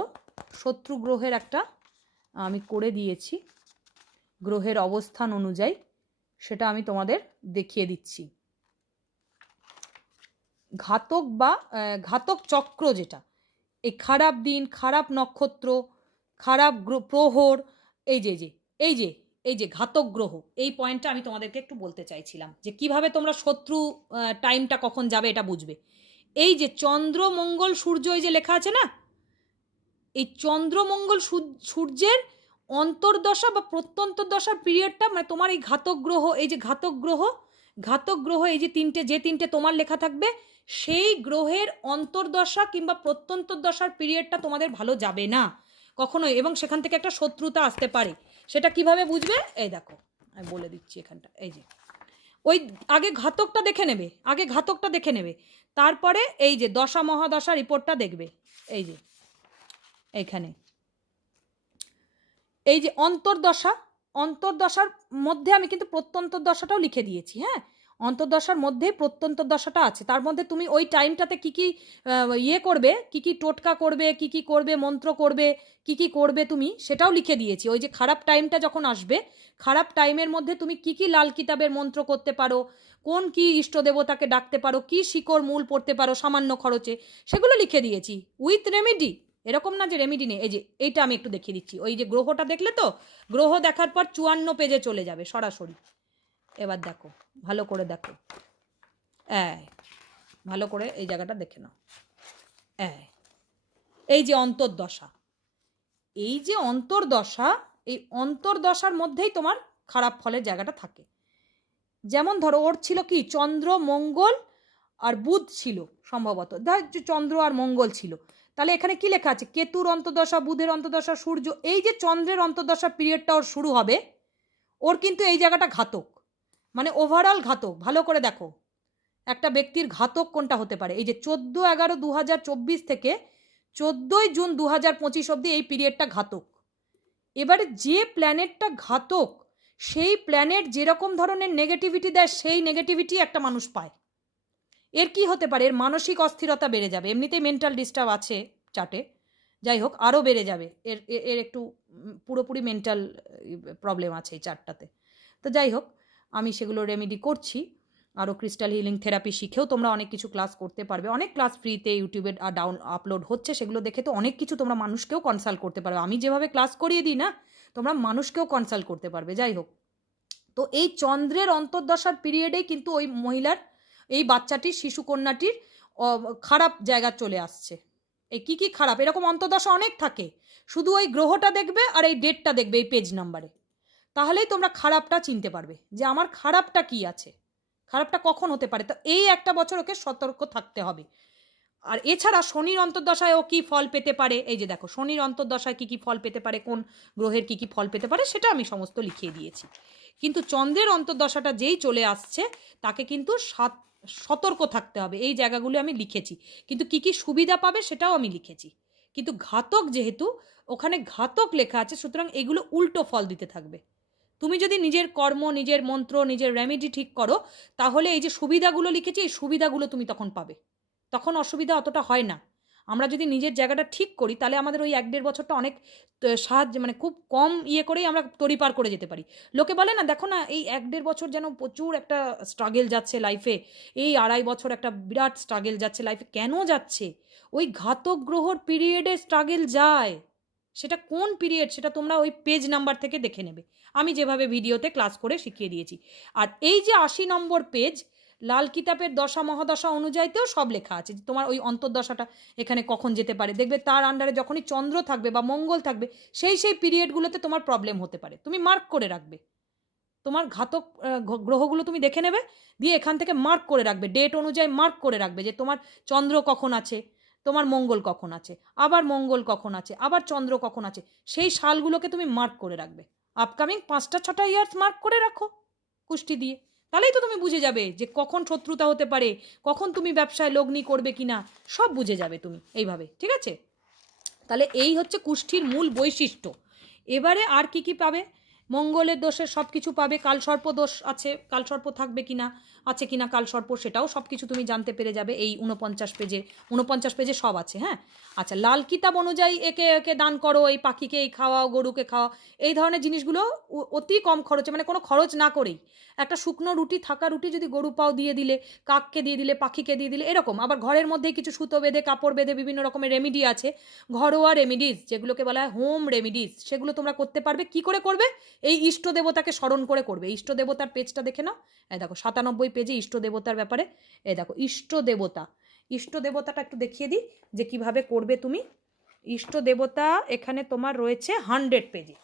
শত্রু গ্রহের একটা আমি করে দিয়েছি গ্রহের অবস্থান অনুযায়ী, সেটা আমি তোমাদের দেখিয়ে দিচ্ছি। ঘাতক বা ঘাতক চক্র, যেটা এই খারাপ দিন, খারাপ নক্ষত্র, খারাপ প্রহর, এই যে এই যে এই যে ঘাতক গ্রহ, এই পয়েন্টটা আমি তোমাদেরকে একটু বলতে চাইছিলাম যে কিভাবে তোমরা শত্রু টাইমটা কখন যাবে এটা বুঝবে। এই যে চন্দ্র মঙ্গল সূর্য, এই যে লেখা আছে না, এই চন্দ্র মঙ্গল সূর্যের অন্তর্দশা বা প্রত্যন্তর্দশার পিরিয়ডটা, মানে তোমার এই ঘাতক গ্রহ, এই যে ঘাতক গ্রহ ঘাতক গ্রহ এই যে তিনটে তোমার লেখা থাকবে, সেই গ্রহের অন্তর্দশা কিংবা প্রত্যন্তর্দশার পিরিয়ডটা তোমাদের ভালো যাবে না কখনোই, এবং সেখান থেকে একটা শত্রুতা আসতে পারে। সেটা কিভাবে বুঝবে, এই দেখো আমি বলে দিচ্ছি এখানটা, এই যে ওই আগে ঘাতকটা দেখে নেবে, তারপরে এই যে দশা মহাদশা রিপোর্টটা দেখবে। এই যে এইখানে এই যে অন্তর্দশার মধ্যে আমি কিন্তু প্রত্যন্তর্দশাটাও লিখে দিয়েছি। হ্যাঁ, অন্তর্দশার মধ্যে প্রত্যন্তর্দশাটা আছে, তার মধ্যে তুমি ওই টাইমটাতে কি কি ইয়ে করবে, কি কি টোটকা করবে, কি কি করবে, মন্ত্র করবে, কি কি করবে তুমি সেটাও লিখে দিয়েছি। ওই যে খারাপ টাইমটা যখন আসবে, খারাপ টাইমের মধ্যে তুমি কি কি লাল কিতাবের মন্ত্র করতে পারো, কোন কি ইষ্ট দেবতাকে ডাকতে পারো, কি শিকড় মূল পড়তে পারো সামান্য খরচে, সেগুলো লিখে দিয়েছি উইথ রেমেডি। এরকম না যে রেমেডি নেই। এই যে এইটা আমি একটু দেখিয়ে দিচ্ছি, ওই যে গ্রহটা দেখলে তো, গ্রহ দেখার পর 54 পেজে চলে যাবে সরাসরি। এবার দেখো, ভালো করে দেখো, ভালো করে এই জায়গাটা দেখে নাও। এই যে অন্তর্দশা, এই যে অন্তর্দশা, এই অন্তর্দশার মধ্যেই তোমার খারাপ ফলের জায়গাটা থাকে। যেমন ধরো ওর ছিল কি চন্দ্র মঙ্গল আর বুধ ছিল সম্ভবত, ধর চন্দ্র আর মঙ্গল ছিল, তাহলে এখানে কি লেখা আছে, কেতুর অন্তর্দশা, বুধের অন্তর্দশা, সূর্য, এই যে চন্দ্রের অন্তর্দশা পিরিয়ডটা ওর শুরু হবে, ওর কিন্তু এই জায়গাটা ঘাতক, মানে ওভারঅল ঘাতক। ভালো করে দেখো একটা ব্যক্তির ঘাতক কোনটা হতে পারে। এই যে 14/11/2024 থেকে 14 জুন 2025 অবধি এই পিরিয়ডটা ঘাতক। এবারে যে প্ল্যানেটটা ঘাতক, সেই প্ল্যানেট যেরকম ধরনের নেগেটিভিটি দেয়, সেই নেগেটিভিটি একটা মানুষ পায়। এর কি হতে পারে, এর মানসিক অস্থিরতা বেড়ে যাবে, এমনিতেই মেন্টাল ডিস্টার্ব আছে চার্টে, যাই হোক আরও বেড়ে যাবে, এর এর একটু পুরোপুরি মেন্টাল প্রবলেম আছে এই চার্টটাতে। তো যাই হোক আমি সেগুলো রেমেডি করছি। আরও ক্রিস্টাল হিলিং থেরাপি শিখেও তোমরা অনেক কিছু ক্লাস করতে পারবে, অনেক ক্লাস ফ্রিতে ইউটিউবে আপলোড হচ্ছে, সেগুলো দেখে তো অনেক কিছু তোমরা মানুষকেও কনসাল্ট করতে পারবে। আমি যেভাবে ক্লাস করিয়ে দিই না, তোমরা মানুষকেও কনসাল্ট করতে পারবে। যাই হোক, তো এই চন্দ্রের অন্তর্দশার পিরিয়ডেই কিন্তু ওই মহিলার, এই বাচ্চাটির, শিশুকন্যাটির খারাপ জায়গা চলে আসছে। এই কি কি খারাপ, এরকম অন্তর্দশা অনেক থাকে, শুধু ওই গ্রহটা দেখবে আর এই ডেটটা দেখবে এই পেজ নাম্বারে, তাহলেই তোমরা খারাপটা চিনতে পারবে যে আমার খারাপটা কি আছে, খারাপটা কখন হতে পারে। তো এই একটা বছর ওকে সতর্ক থাকতে হবে। আর এছাড়া শনির অন্তর্দশায় ও কি ফল পেতে পারে, এই যে দেখো শনির অন্তর্দশায় কি কি ফল পেতে পারে, কোন গ্রহের কি কি ফল পেতে পারে, সেটা আমি সমস্ত লিখিয়ে দিয়েছি। কিন্তু চন্দ্রের অন্তর্দশাটা যেই চলে আসছে, তাকে কিন্তু সতর্ক থাকতে হবে, এই জায়গাগুলো আমি লিখেছি। কিন্তু কি কি সুবিধা পাবে সেটাও আমি লিখেছি। কিন্তু ঘাতক যেহেতু ওখানে ঘাতক লেখা আছে, সুতরাং এগুলো উল্টো ফল দিতে থাকবে। তুমি যদি নিজের কর্ম, নিজের মন্ত্র, নিজের রেমেডি ঠিক করো, তাহলে এই যে সুবিধাগুলো লিখেছি, এই সুবিধাগুলো তুমি তখন পাবে, তখন অসুবিধা অতটা হয় না। আমরা যদি নিজের জায়গাটা ঠিক করি, তাহলে আমাদের ওই 1-1.5 বছরটা অনেক সাহায্য, মানে খুব কম ইয়ে করেই আমরা তড়িপার করে যেতে পারি। লোকে বলে না, দেখো না এই 1-1.5 বছর যেন প্রচুর একটা স্ট্রাগেল যাচ্ছে লাইফে, এই 2.5 বছর একটা বিরাট স্ট্রাগেল যাচ্ছে লাইফে, কেন যাচ্ছে, ওই ঘাতক গ্রহর পিরিয়ডে স্ট্রাগেল যায়। সেটা কোন পিরিয়ড, সেটা তোমরা ওই পেজ নাম্বার থেকে দেখে নেবে, আমি যেভাবে ভিডিওতে ক্লাস করে শিখিয়ে দিয়েছি। আর এই যে 80 নম্বর পেজ, লাল কিতাবের দশা মহাদশা অনুযায়ীতেও সব লেখা আছে, তোমার ওই অন্তর্দশাটা এখানে কখন যেতে পারে, দেখবে তার আন্ডারে যখনই চন্দ্র থাকবে বা মঙ্গল থাকবে, সেই পিরিয়ডগুলোতে তোমার প্রবলেম হতে পারে, তুমি মার্ক করে রাখবে। তোমার ঘাতক গ্রহগুলো তুমি দেখে নেবে, দিয়ে এখান থেকে মার্ক করে রাখবে, ডেট অনুযায়ী মার্ক করে রাখবে যে তোমার চন্দ্র কখন আছে, তোমার মঙ্গল কখন আছে, আবার মঙ্গল কখন আছে, আবার চন্দ্র কখন আছে, সেই সালগুলোকে তুমি মার্ক করে রাখবে। আপকামিং 5-6টা ইয়ার্স মার্ক করে রাখো কুষ্টি দিয়ে, তাহলেই তো তুমি বুঝে যাবে যে কখন শত্রুতা হতে পারে, কখন তুমি ব্যবসায় লগ্নি করবে কিনা, সব বুঝে যাবে তুমি এইভাবে। ঠিক আছে, তাহলে এই হচ্ছে কুষ্ঠির মূল বৈশিষ্ট্য। এবারে আর কি কি পাবে, মঙ্গলের দোষের সব কিছু পাবে, কালসর্প দোষ আছে, কালসর্প থাকবে কিনা, আছে কিনা কালসর্প, সেটাও সব কিছু তুমি জানতে পেরে যাবে এই 49 পেজে সব আছে। হ্যাঁ, আচ্ছা, লাল কিতাব অনুযায়ী একে একে দান করো, এই পাখিকে এই খাওয়াও, গরুকে খাওয়াও, এই ধরনের জিনিসগুলো অতি কম খরচে, মানে কোনো খরচ না করেই, একটা শুকনো রুটি, থাকা রুটি যদি গরু পাও দিয়ে দিলে, কাককে দিয়ে দিলে, পাখিকে দিয়ে দিলে, এরকম। আবার ঘরের মধ্যেই কিছু সুতো বেঁধে, কাপড় বেঁধে, বিভিন্ন রকমের রেমিডি আছে, ঘরোয়া রেমিডিস যেগুলোকে বলা হয় হোম রেমিডিস, সেগুলো তোমরা করতে পারবে। কি করে করবে, এই ইষ্ট দেবতাকে স্মরণ করে করবে। ইষ্ট দেবতার পেজটা দেখে নাও, এই দেখো 97 পেজে ইষ্ট দেবতার ব্যাপারে, এই দেখো ইষ্ট দেবতাটা একটু দেখিয়ে দিই যে কিভাবে করবে তুমি। ইষ্ট দেবতা এখানে তোমার রয়েছে 100 পেজে।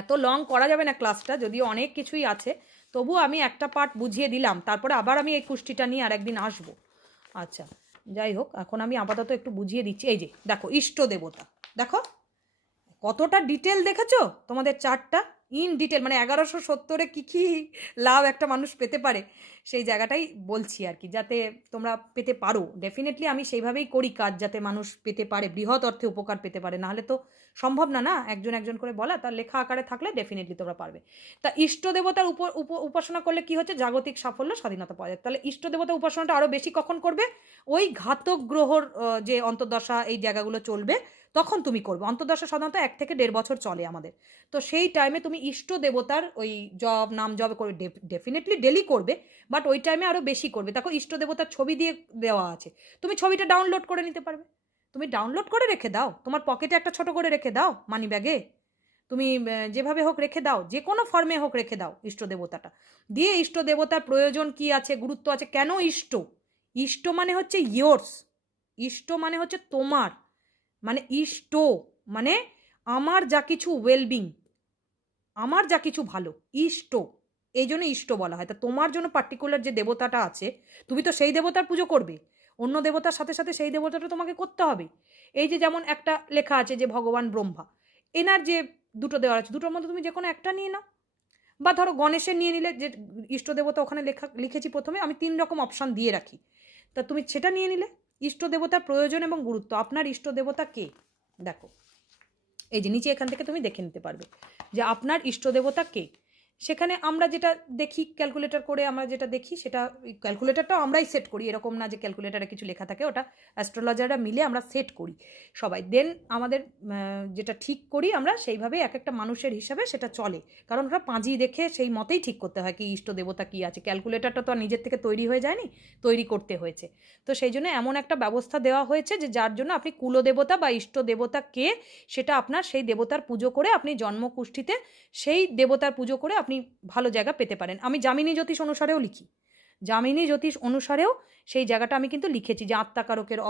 এত লং করা যাবে না ক্লাসটা, যদিও অনেক কিছুই আছে, তবু আমি একটা পার্ট বুঝিয়ে দিলাম, তারপরে আবার আমি এই কুষ্টিটা নিয়ে আর একদিন আসবো। আচ্ছা, যাই হোক, এখন আমি আপাতত একটু বুঝিয়ে দিচ্ছি। এই যে দেখো, ইষ্ট দেবতা, দেখো কতটা ডিটেল দেখেছো তোমাদের চার্টটা, ইন ডিটেল, মানে 1170-এ কী কী লাভ একটা মানুষ পেতে পারে সেই জায়গাটাই বলছি আর কি, যাতে তোমরা পেতে পারো। ডেফিনেটলি আমি সেইভাবেই করি কাজ, যাতে মানুষ পেতে পারে, বৃহৎ অর্থে উপকার পেতে পারে। নাহলে তো সম্ভব না, না একজন একজন করে বলা, তার লেখা আকারে থাকলে ডেফিনেটলি তোমরা পারবে। তা ইষ্ট দেবতার উপাসনা করলে কি হচ্ছে, জাগতিক সাফল্য, স্বাধীনতা পাওয়া যায়। তাহলে ইষ্ট দেবতা উপাসনাটা আরও বেশি কখন করবে, ওই ঘাতক গ্রহর যে অন্তর্দশা এই জায়গাগুলো চলবে তখন তুমি করবে। অন্তর্দশা সাধারণত 1 থেকে 1.5 বছর চলে আমাদের। তো সেই টাইমে তুমি ইষ্ট দেবতার ওই জপ নাম জপ করে ডেফিনেটলি ডেলি করবে, বাট ওই টাইমে আরও বেশি করবে। দেখো ইষ্ট দেবতার ছবি দিয়ে দেওয়া আছে, তুমি ছবিটা ডাউনলোড করে নিতে পারবে। তুমি ডাউনলোড করে রেখে দাও, তোমার পকেটে একটা ছোট করে রেখে দাও, মানি ব্যাগে, তুমি যেভাবে হোক রেখে দাও, যে কোনো ফর্মে হোক রেখে দাও ইষ্ট দেবতাটা। দিয়ে ইষ্ট দেবতার প্রয়োজন কি আছে, গুরুত্ব আছে, কেন ইষ্ট, ইষ্ট মানে হচ্ছে ইয়োর্স, ইষ্ট মানে হচ্ছে তোমার, মানে ইষ্ট মানে আমার যা কিছু ওয়েলবিং, আমার যা কিছু ভালো, ইষ্ট, এই জন্য ইষ্ট বলা হয়। তা তোমার জন্য পার্টিকুলার যে দেবতাটা আছে, তুমি তো সেই দেবতার পুজো করবে, অন্য দেবতার সাথে সাথে সেই দেবতাটা তোমাকে করতে হবে। এই যে যেমন একটা লেখা আছে যে ভগবান ব্রহ্মা, এনার যে দুটো দেওয়ার আছে, দুটোর মধ্যে তুমি যে কোনো একটা নিয়ে নাও। বা ধরো গণেশের নিয়ে নিলে, যে ইষ্ট দেবতা ওখানে লিখেছি প্রথমে, আমি 3 রকম অপশান দিয়ে রাখি, তা তুমি সেটা নিয়ে নিলে। ইষ্ট দেবতার প্রয়োজন এবং গুরুত্ব, আপনার ইষ্ট দেবতা কে, দেখো এই যে নিচে এখান থেকে তুমি দেখে নিতে পারবে যে আপনার ইষ্ট দেবতা কে। সেখানে আমরা যেটা দেখি ক্যালকুলেটর করে, আমরা যেটা দেখি সেটা, ক্যালকুলেটরটাও আমরাই সেট করি, এরকম না যে ক্যালকুলেটারে কিছু লেখা থাকে, ওটা অ্যাস্ট্রোলজাররা মিলে আমরা সেট করি সবাই। দেন আমাদের যেটা ঠিক করি আমরা, সেইভাবেই এক একটা মানুষের হিসাবে সেটা চলে, কারণ ওটা পাঁজি দেখে সেই মতেই ঠিক করতে হয় কি ইষ্ট দেবতা কী আছে। ক্যালকুলেটরটা তো আর নিজের থেকে তৈরি হয়ে যায়নি, তৈরি করতে হয়েছে। তো সেই জন্য এমন একটা ব্যবস্থা দেওয়া হয়েছে যে যার জন্য আপনি কুলদেবতা বা ইষ্ট দেবতা কে, সেটা আপনার সেই দেবতার পুজো করে, আপনি জন্মকুষ্ঠিতে সেই দেবতার পুজো করে আপনি ভালো জায়গা পেতে পারেন। আমি যামিনী জ্যোতিষ অনুসারেও লিখি, যামিনী জ্যোতিষ অনুসারেও সেই জায়গাটা আমি কিন্তু লিখেছি যে আত্মাকারকের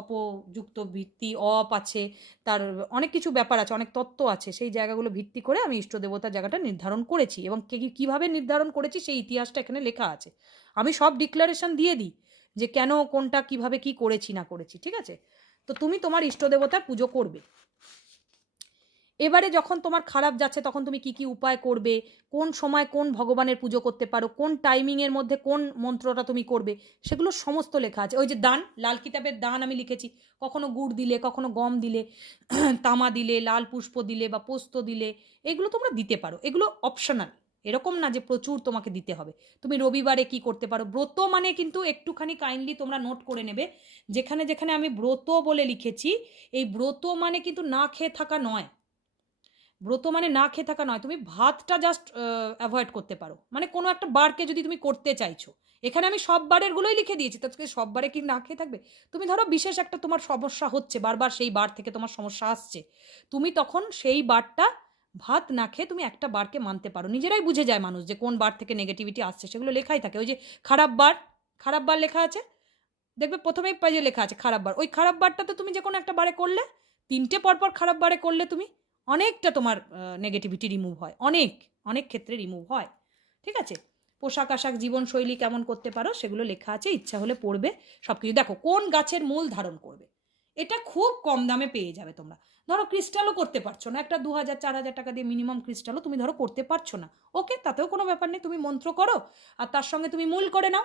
অপযুক্ত ভিত্তি, অপ আছে, তার অনেক কিছু ব্যাপার আছে, অনেক তত্ত্ব আছে, সেই জায়গাগুলো ভিত্তি করে আমি ইষ্ট দেবতার জায়গাটা নির্ধারণ করেছি, এবং কীভাবে নির্ধারণ করেছি সেই ইতিহাসটা এখানে লেখা আছে। আমি সব ডিক্লারেশন দিয়ে দিই যে কেন কোনটা কিভাবে কি করেছি না করেছি, ঠিক আছে। তো তুমি তোমার ইষ্ট দেবতার পুজো করবে। এবারে যখন তোমার খারাপ যাচ্ছে তখন তুমি কি কি উপায় করবে, কোন সময় কোন ভগবানের পুজো করতে পারো, কোন টাইমিংয়ের মধ্যে কোন মন্ত্রটা তুমি করবে, সেগুলো সমস্ত লেখা আছে। ওই যে দান, লাল কিতাবের দান আমি লিখেছি, কখনো গুড় দিলে, কখনো গম দিলে, তামা দিলে, লাল পুষ্প দিলে বা পোস্ত দিলে, এগুলো তোমরা দিতে পারো, এগুলো অপশনাল, এরকম না যে প্রচুর তোমাকে দিতে হবে। তুমি রবিবারে কি করতে পারো, ব্রত মানে কিন্তু একটুখানি কাইন্ডলি তোমরা নোট করে নেবে, যেখানে যেখানে আমি ব্রত বলে লিখেছি, এই ব্রত মানে কিন্তু না খেয়ে থাকা নয়, ব্রত মানে না খেয়ে থাকা নয়, তুমি ভাতটা জাস্ট অ্যাভয়েড করতে পারো, মানে কোনো একটা বারকে যদি তুমি করতে চাইছো, এখানে আমি সব বারেরগুলোই লিখে দিয়েছি, তাকে সব বারে কি না খেয়ে থাকবে। তুমি ধরো বিশেষ একটা তোমার সমস্যা হচ্ছে, বারবার সেই বার থেকে তোমার সমস্যা আসছে, তুমি তখন সেই বারটা ভাত না খেয়ে তুমি একটা বারকে মানতে পারো। নিজেরাই বুঝে যায় মানুষ যে কোন বার থেকে নেগেটিভিটি আসছে, সেগুলো লেখাই থাকে। ওই যে খারাপ বার, খারাপ বার লেখা আছে, দেখবে প্রথমেই পেজে লেখা আছে খারাপ বার, ওই খারাপ বারটাতে তুমি যে কোনো একটা বারে করলে, 3টে পরপর খারাপ বারে করলে তুমি অনেকটা তোমার নেগেটিভিটি রিমুভ হয়, অনেক অনেক ক্ষেত্রে রিমুভ হয়, ঠিক আছে। পোশাক আশাক জীবনশৈলী কেমন করতে পারো সেগুলো লেখা আছে, ইচ্ছা হলে পড়বে সব কিছু। দেখো কোন গাছের মূল ধারণ করবে, এটা খুব কম দামে পেয়ে যাবে তোমরা। ধরো ক্রিস্টালও করতে পারছো না, একটা 2000-4000 টাকা দিয়ে মিনিমাম ক্রিস্টালও তুমি ধরো করতে পারছো না, ওকে, তাতেও কোনো ব্যাপার নেই, তুমি মন্ত্র করো আর তার সঙ্গে তুমি মূল করে নাও।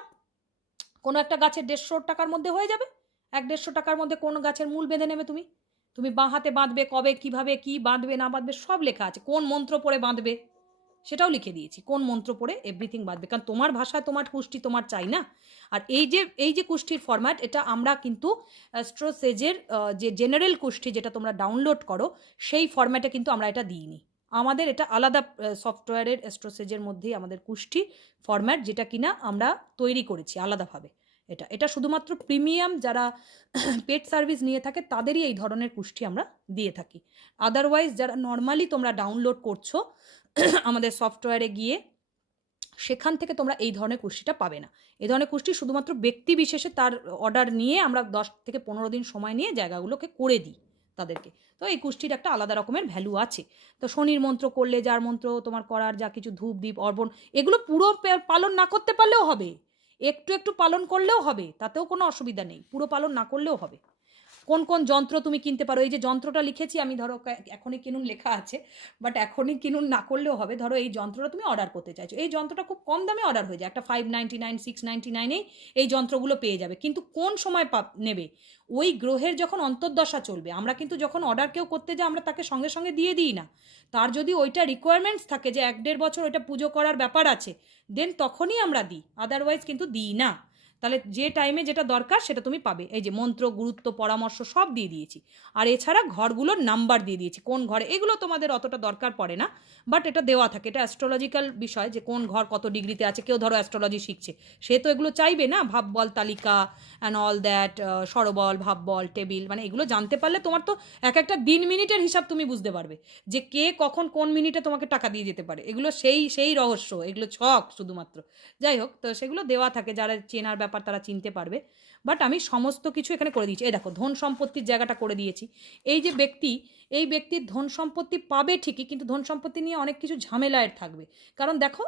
কোনো একটা গাছের 150 টাকার মধ্যে হয়ে যাবে, 150 টাকার মধ্যে কোন গাছের মূল বেঁধে নেবে তুমি, তুমি বাঁ হাতে বাঁধবে, কবে কিভাবে কি বাঁধবে না বাঁধবে সব লেখা আছে, কোন মন্ত্র পড়ে বাঁধবে সেটাও লিখে দিয়েছি, কোন মন্ত্র পড়ে এভরিথিং বাঁধবে, কারণ তোমার ভাষায় তোমার কুষ্টি তোমার চাই না। আর এই যে কুষ্টির ফরম্যাট, এটা আমরা কিন্তু অ্যাস্ট্রোসেজের যে জেনারেল কুষ্টি যেটা তোমরা ডাউনলোড করো, সেই ফরম্যাটে কিন্তু আমরা এটা দিইনি, আমাদের এটা আলাদা সফটওয়্যারের অ্যাস্ট্রোসেজের মধ্যেই আমাদের কুষ্টি ফরম্যাট, যেটা কিনা আমরা তৈরি করেছি আলাদাভাবে। এটা শুধুমাত্র প্রিমিয়াম যারা পেড সার্ভিস নিয়ে থাকে তাদেরই এই ধরনের কুষ্টি আমরা দিয়ে থাকি। আদারওয়াইজ যারা নর্মালি তোমরা ডাউনলোড করছো আমাদের সফটওয়্যারে গিয়ে, সেখান থেকে তোমরা এই ধরনের কুষ্টিটা পাবে না। এই ধরনের কুষ্টি শুধুমাত্র ব্যক্তি বিশেষে তার অর্ডার নিয়ে আমরা 10 থেকে 15 দিন সময় নিয়ে জায়গাগুলোকে করে দিই, তাদেরকে। তো এই কুষ্ঠির একটা আলাদা রকমের ভ্যালু আছে। তো শনির মন্ত্র করলে, যার মন্ত্র তোমার করার, যা কিছু ধূপ দ্বীপ অর্পণ, এগুলো পুরো পালন না করতে পারলেও হবে, একটু একটু পালন করলেও হবে, তাতেও কোনো অসুবিধা নেই, পুরো পালন না করলেও হবে। কোন কোন যন্ত্র তুমি কিনতে পারো, এই যে যন্ত্রটা লিখেছি আমি, ধরো এখনই কিনুন লেখা আছে, বাট এখনই কিনুন না করলেও হবে। ধরো এই যন্ত্রটা তুমি অর্ডার করতে চাইছো, এই যন্ত্রটা খুব কম দামে অর্ডার হয়ে যায়, একটা 599 699 এই যন্ত্রগুলো পেয়ে যাবে। কিন্তু কোন সময় নেবে, ওই গ্রহের যখন অন্তর্দশা চলবে। আমরা কিন্তু যখন অর্ডার কেউ করতে যাই আমরা তাকে সঙ্গে সঙ্গে দিয়ে দিই না, তার যদি ওইটা রিকোয়ারমেন্টস থাকে যে 1-1.5 বছর ওইটা পুজো করার ব্যাপার আছে, দেন তখনই আমরা দিই, আদারওয়াইজ কিন্তু দিই না। তাহলে যে টাইমে যেটা দরকার সেটা তুমি পাবে। এই যে মন্ত্র, গুরুত্ব, পরামর্শ সব দিয়ে দিয়েছি। আর এছাড়া ঘরগুলোর নাম্বার দিয়ে দিয়েছি, কোন ঘরে, এগুলো তোমাদের অতটা দরকার পড়ে না, বাট এটা দেওয়া থাকে, এটা অ্যাস্ট্রোলজিক্যাল বিষয় যে কোন ঘর কত ডিগ্রিতে আছে। কেউ ধরো অ্যাস্ট্রোলজি শিখছে, সে তো এগুলো চাইবে না, ভাববল তালিকা অ্যান্ড অল দ্যাট, স্বরবল, ভাববল, টেবিল, মানে এগুলো জানতে পারলে তোমার তো এক একটা দিন মিনিটের হিসাব তুমি বুঝতে পারবে যে কে কখন কোন মিনিটে তোমাকে টাকা দিয়ে যেতে পারে। এগুলো সেই রহস্য, এগুলো ছক শুধুমাত্র। যাই হোক, তো সেগুলো দেওয়া থাকে, যারা চেনার ব্যাপার তারা চিনতে পারবে। বাট আমি সমস্ত কিছু এখানে করে দিয়েছি। এই দেখো ধন সম্পত্তির জায়গাটা করে দিয়েছি। এই যে ব্যক্তি, এই ব্যক্তির ধন সম্পত্তি পাবে ঠিকই, কিন্তু ধন সম্পত্তি নিয়ে অনেক কিছু ঝামেলায় থাকবে। কারণ দেখো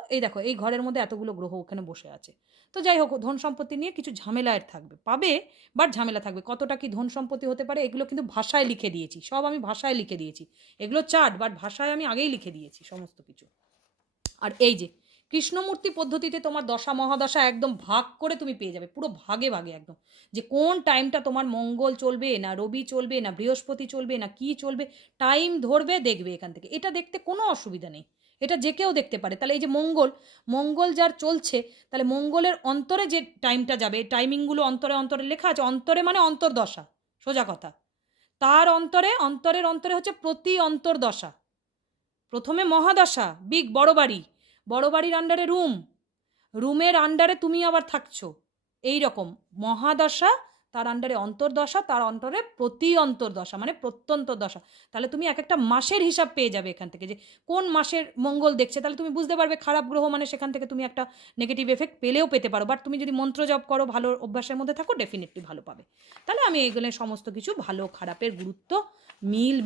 এই ঘরের মধ্যে এতগুলো গ্রহ ওখানে বসে আছে। তো যাই হোক, ধন সম্পত্তি নিয়ে কিছু ঝামেলায় থাকবে, পাবে বাট ঝামেলা থাকবে। কতটা কি ধন সম্পত্তি হতে পারে এগুলো কিন্তু ভাষায় লিখে দিয়েছি, সব আমি ভাষায় লিখে দিয়েছি। এগুলো চার্ট, বাট ভাষায় আমি আগেই লিখে দিয়েছি সমস্ত কিছু। আর এই যে কৃষ্ণমূর্তি পদ্ধতিতে তোমার দশা মহাদশা একদম ভাগ করে তুমি পেয়ে যাবে, পুরো ভাগে ভাগে একদম, যে কোন টাইমটা তোমার মঙ্গল চলবে না রবি চলবে না বৃহস্পতি চলবে না কি চলবে, টাইম ধরবে দেখবে এখান থেকে। এটা দেখতে কোনো অসুবিধা নেই, এটা যে কেউ দেখতে পারে। তাহলে এই যে মঙ্গল যার চলছে, তাহলে মঙ্গলের অন্তরে যে টাইমটা যাবে, টাইমিংগুলো অন্তরে অন্তরে লেখা আছে। অন্তরে মানে অন্তর্দশা, সোজা কথা। তার অন্তরের অন্তরে হচ্ছে প্রতি অন্তর্দশা। প্রথমে মহাদশা, বড় বাড়ির আন্ডারে রুমের আন্ডারে তুমি আবার থাকছো, এই রকম মহাদশা, তার আন্ডারে অন্তর্দশা, তার অন্তরে প্রতি অন্তর্দশা মানে প্রত্যন্তর্দশা। তাহলে তুমি এক একটা মাসের হিসাব পেয়ে যাবে এখান থেকে, যে কোন মাসের মঙ্গল দেখছে। তাহলে তুমি বুঝতে পারবে খারাপ গ্রহ মানে সেখান থেকে তুমি একটা নেগেটিভ এফেক্ট পেলেও পেতে পারো, বাট তুমি যদি মন্ত্র জপ করো, ভালো অভ্যাসের মধ্যে থাকো, ডেফিনেটলি ভালো পাবে। তাহলে আমি এইগুলো সমস্ত কিছু ভালো খারাপের গুরুত্ব,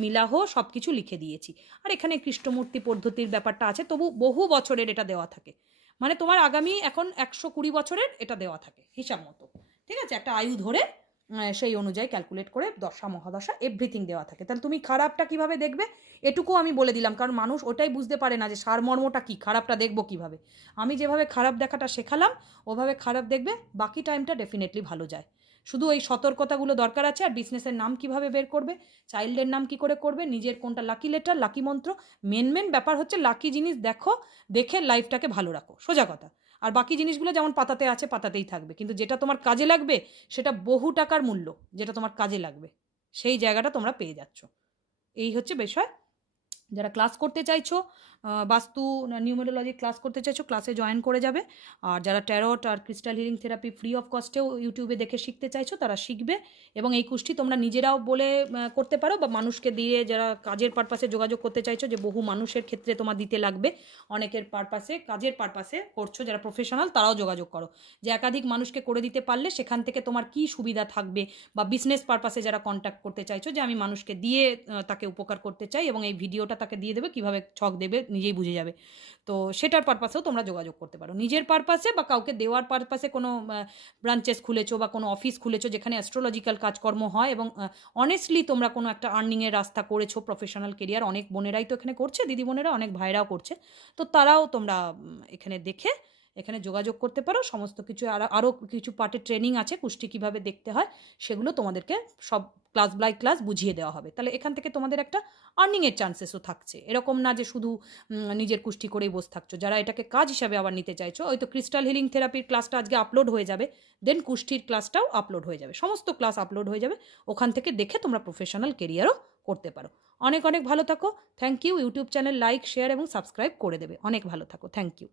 মিলাহ সব কিছু লিখে দিয়েছি। আর এখানে কৃষ্ণমূর্তি পদ্ধতির ব্যাপারটা আছে, তবু বহু বছরের এটা দেওয়া থাকে, মানে তোমার আগামী এখন 120 বছরের এটা দেওয়া থাকে হিসাব মতো, ঠিক আছে, একটা আয়ু ধরে সেই অনুযায়ী ক্যালকুলেট করে দশা মহাদশা এভরিথিং দেওয়া থাকে। তাহলে তুমি খারাপটা কিভাবে দেখবে এটুকু আমি বলে দিলাম, কারণ মানুষ ওটাই বুঝতে পারে না যে সারমর্মটা কী, খারাপটা দেখবো কিভাবে। আমি যেভাবে খারাপ দেখাটা শেখালাম ওভাবে খারাপ দেখবে, বাকি টাইমটা ডেফিনেটলি ভালো যায়। শুধু এই সতর্কতাগুলো দরকার আছে। আর বিজনেসের নাম কিভাবে বের করবে, চাইল্ডের নাম কি করে করবে, নিজের কোনটা লাকি লেটার, লাকি মন্ত্র, মেন ব্যাপার হচ্ছে লাকি জিনিস দেখে লাইফটাকে ভালো রাখো, সোজা কথা। আর বাকি জিনিসগুলো যেমন পাতাতে আছে পাতাতেই থাকবে, কিন্তু যেটা তোমার কাজে লাগবে সেটা বহু টাকার মূল্য, যেটা তোমার কাজে লাগবে সেই জায়গাটা তোমরা পেয়ে যাচ্ছ। এই হচ্ছে বিষয়। যারা ক্লাস করতে চাইছো, বাস্তু নিউমেরোলজি ক্লাস করতে চাইছো, ক্লাসে জয়েন করে যাবে। আর যারা ট্যারট আর crystal healing therapy free of কস্টেও ইউটিউবে দেখে শিখতে চাইছো তারা শিখবে। এবং এই কুষ্টি তোমরা নিজেরাও বলে করতে পারো, বা মানুষকে দিয়ে, যারা কাজের পারপাসে যোগাযোগ করতে চাইছো, যে বহু মানুষের ক্ষেত্রে তোমার দিতে লাগবে, অনেকের পারপাসে, কাজের পারপাসে করছো যারা প্রফেশনাল, তারাও যোগাযোগ করো। যে একাধিক মানুষকে করে দিতে পারলে সেখান থেকে তোমার কি সুবিধা থাকবে, বা বিজনেস পারপাসে যারা কন্ট্যাক্ট করতে চাইছো, যে আমি মানুষকে দিয়ে তাকে উপকার করতে চাই, এবং এই ভিডিওটা তাকে দিয়ে দেবে, কীভাবে ছক দেবে নিজেই বুঝে যাবে। তো সেটার পারপাসেও তোমরা যোগাযোগ করতে পারো, নিজের পারপাসে বা কাউকে দেওয়ার পারপাসে। কোনো ব্রাঞ্চেস খুলেছো বা কোনো অফিস খুলেছো যেখানে অ্যাস্ট্রোলজিক্যাল কাজকর্ম হয়, এবং অনেস্টলি তোমরা কোনো একটা আর্নিংয়ের রাস্তা করেছো, প্রফেশনাল কেরিয়ার, অনেক বোনেরাই তো এখানে করছে, দিদি বোনেরা, অনেক ভাইরাও করছে। তো তারাও তোমরা এখানে দেখে এখানে যোগাযোগ করতে পারো। সমস্ত কিছু আরও কিছু পার্টের ট্রেনিং আছে, কুষ্টি কীভাবে দেখতে হয় সেগুলো তোমাদেরকে সব ক্লাস বাই ক্লাস বুঝিয়ে দেওয়া হবে। তাহলে এখান থেকে তোমাদের একটা আর্নিংয়ের চান্সেসও থাকছে, এরকম না যে শুধু নিজের কুষ্টি করেই বসে থাকছো। যারা এটাকে কাজ হিসাবে আবার নিতে চাইছো, হয়তো ক্রিস্টাল হিলিং থেরাপির ক্লাসটা আজকে আপলোড হয়ে যাবে, দেন কুষ্টির ক্লাসটাও আপলোড হয়ে যাবে, সমস্ত ক্লাস আপলোড হয়ে যাবে। ওখান থেকে দেখে তোমরা প্রফেশনাল কেরিয়ারও করতে পারো। অনেক ভালো থাকো, thank you. YouTube channel like, share এবং সাবস্ক্রাইব করে দেবে। অনেক ভালো থাকো, থ্যাংক ইউ।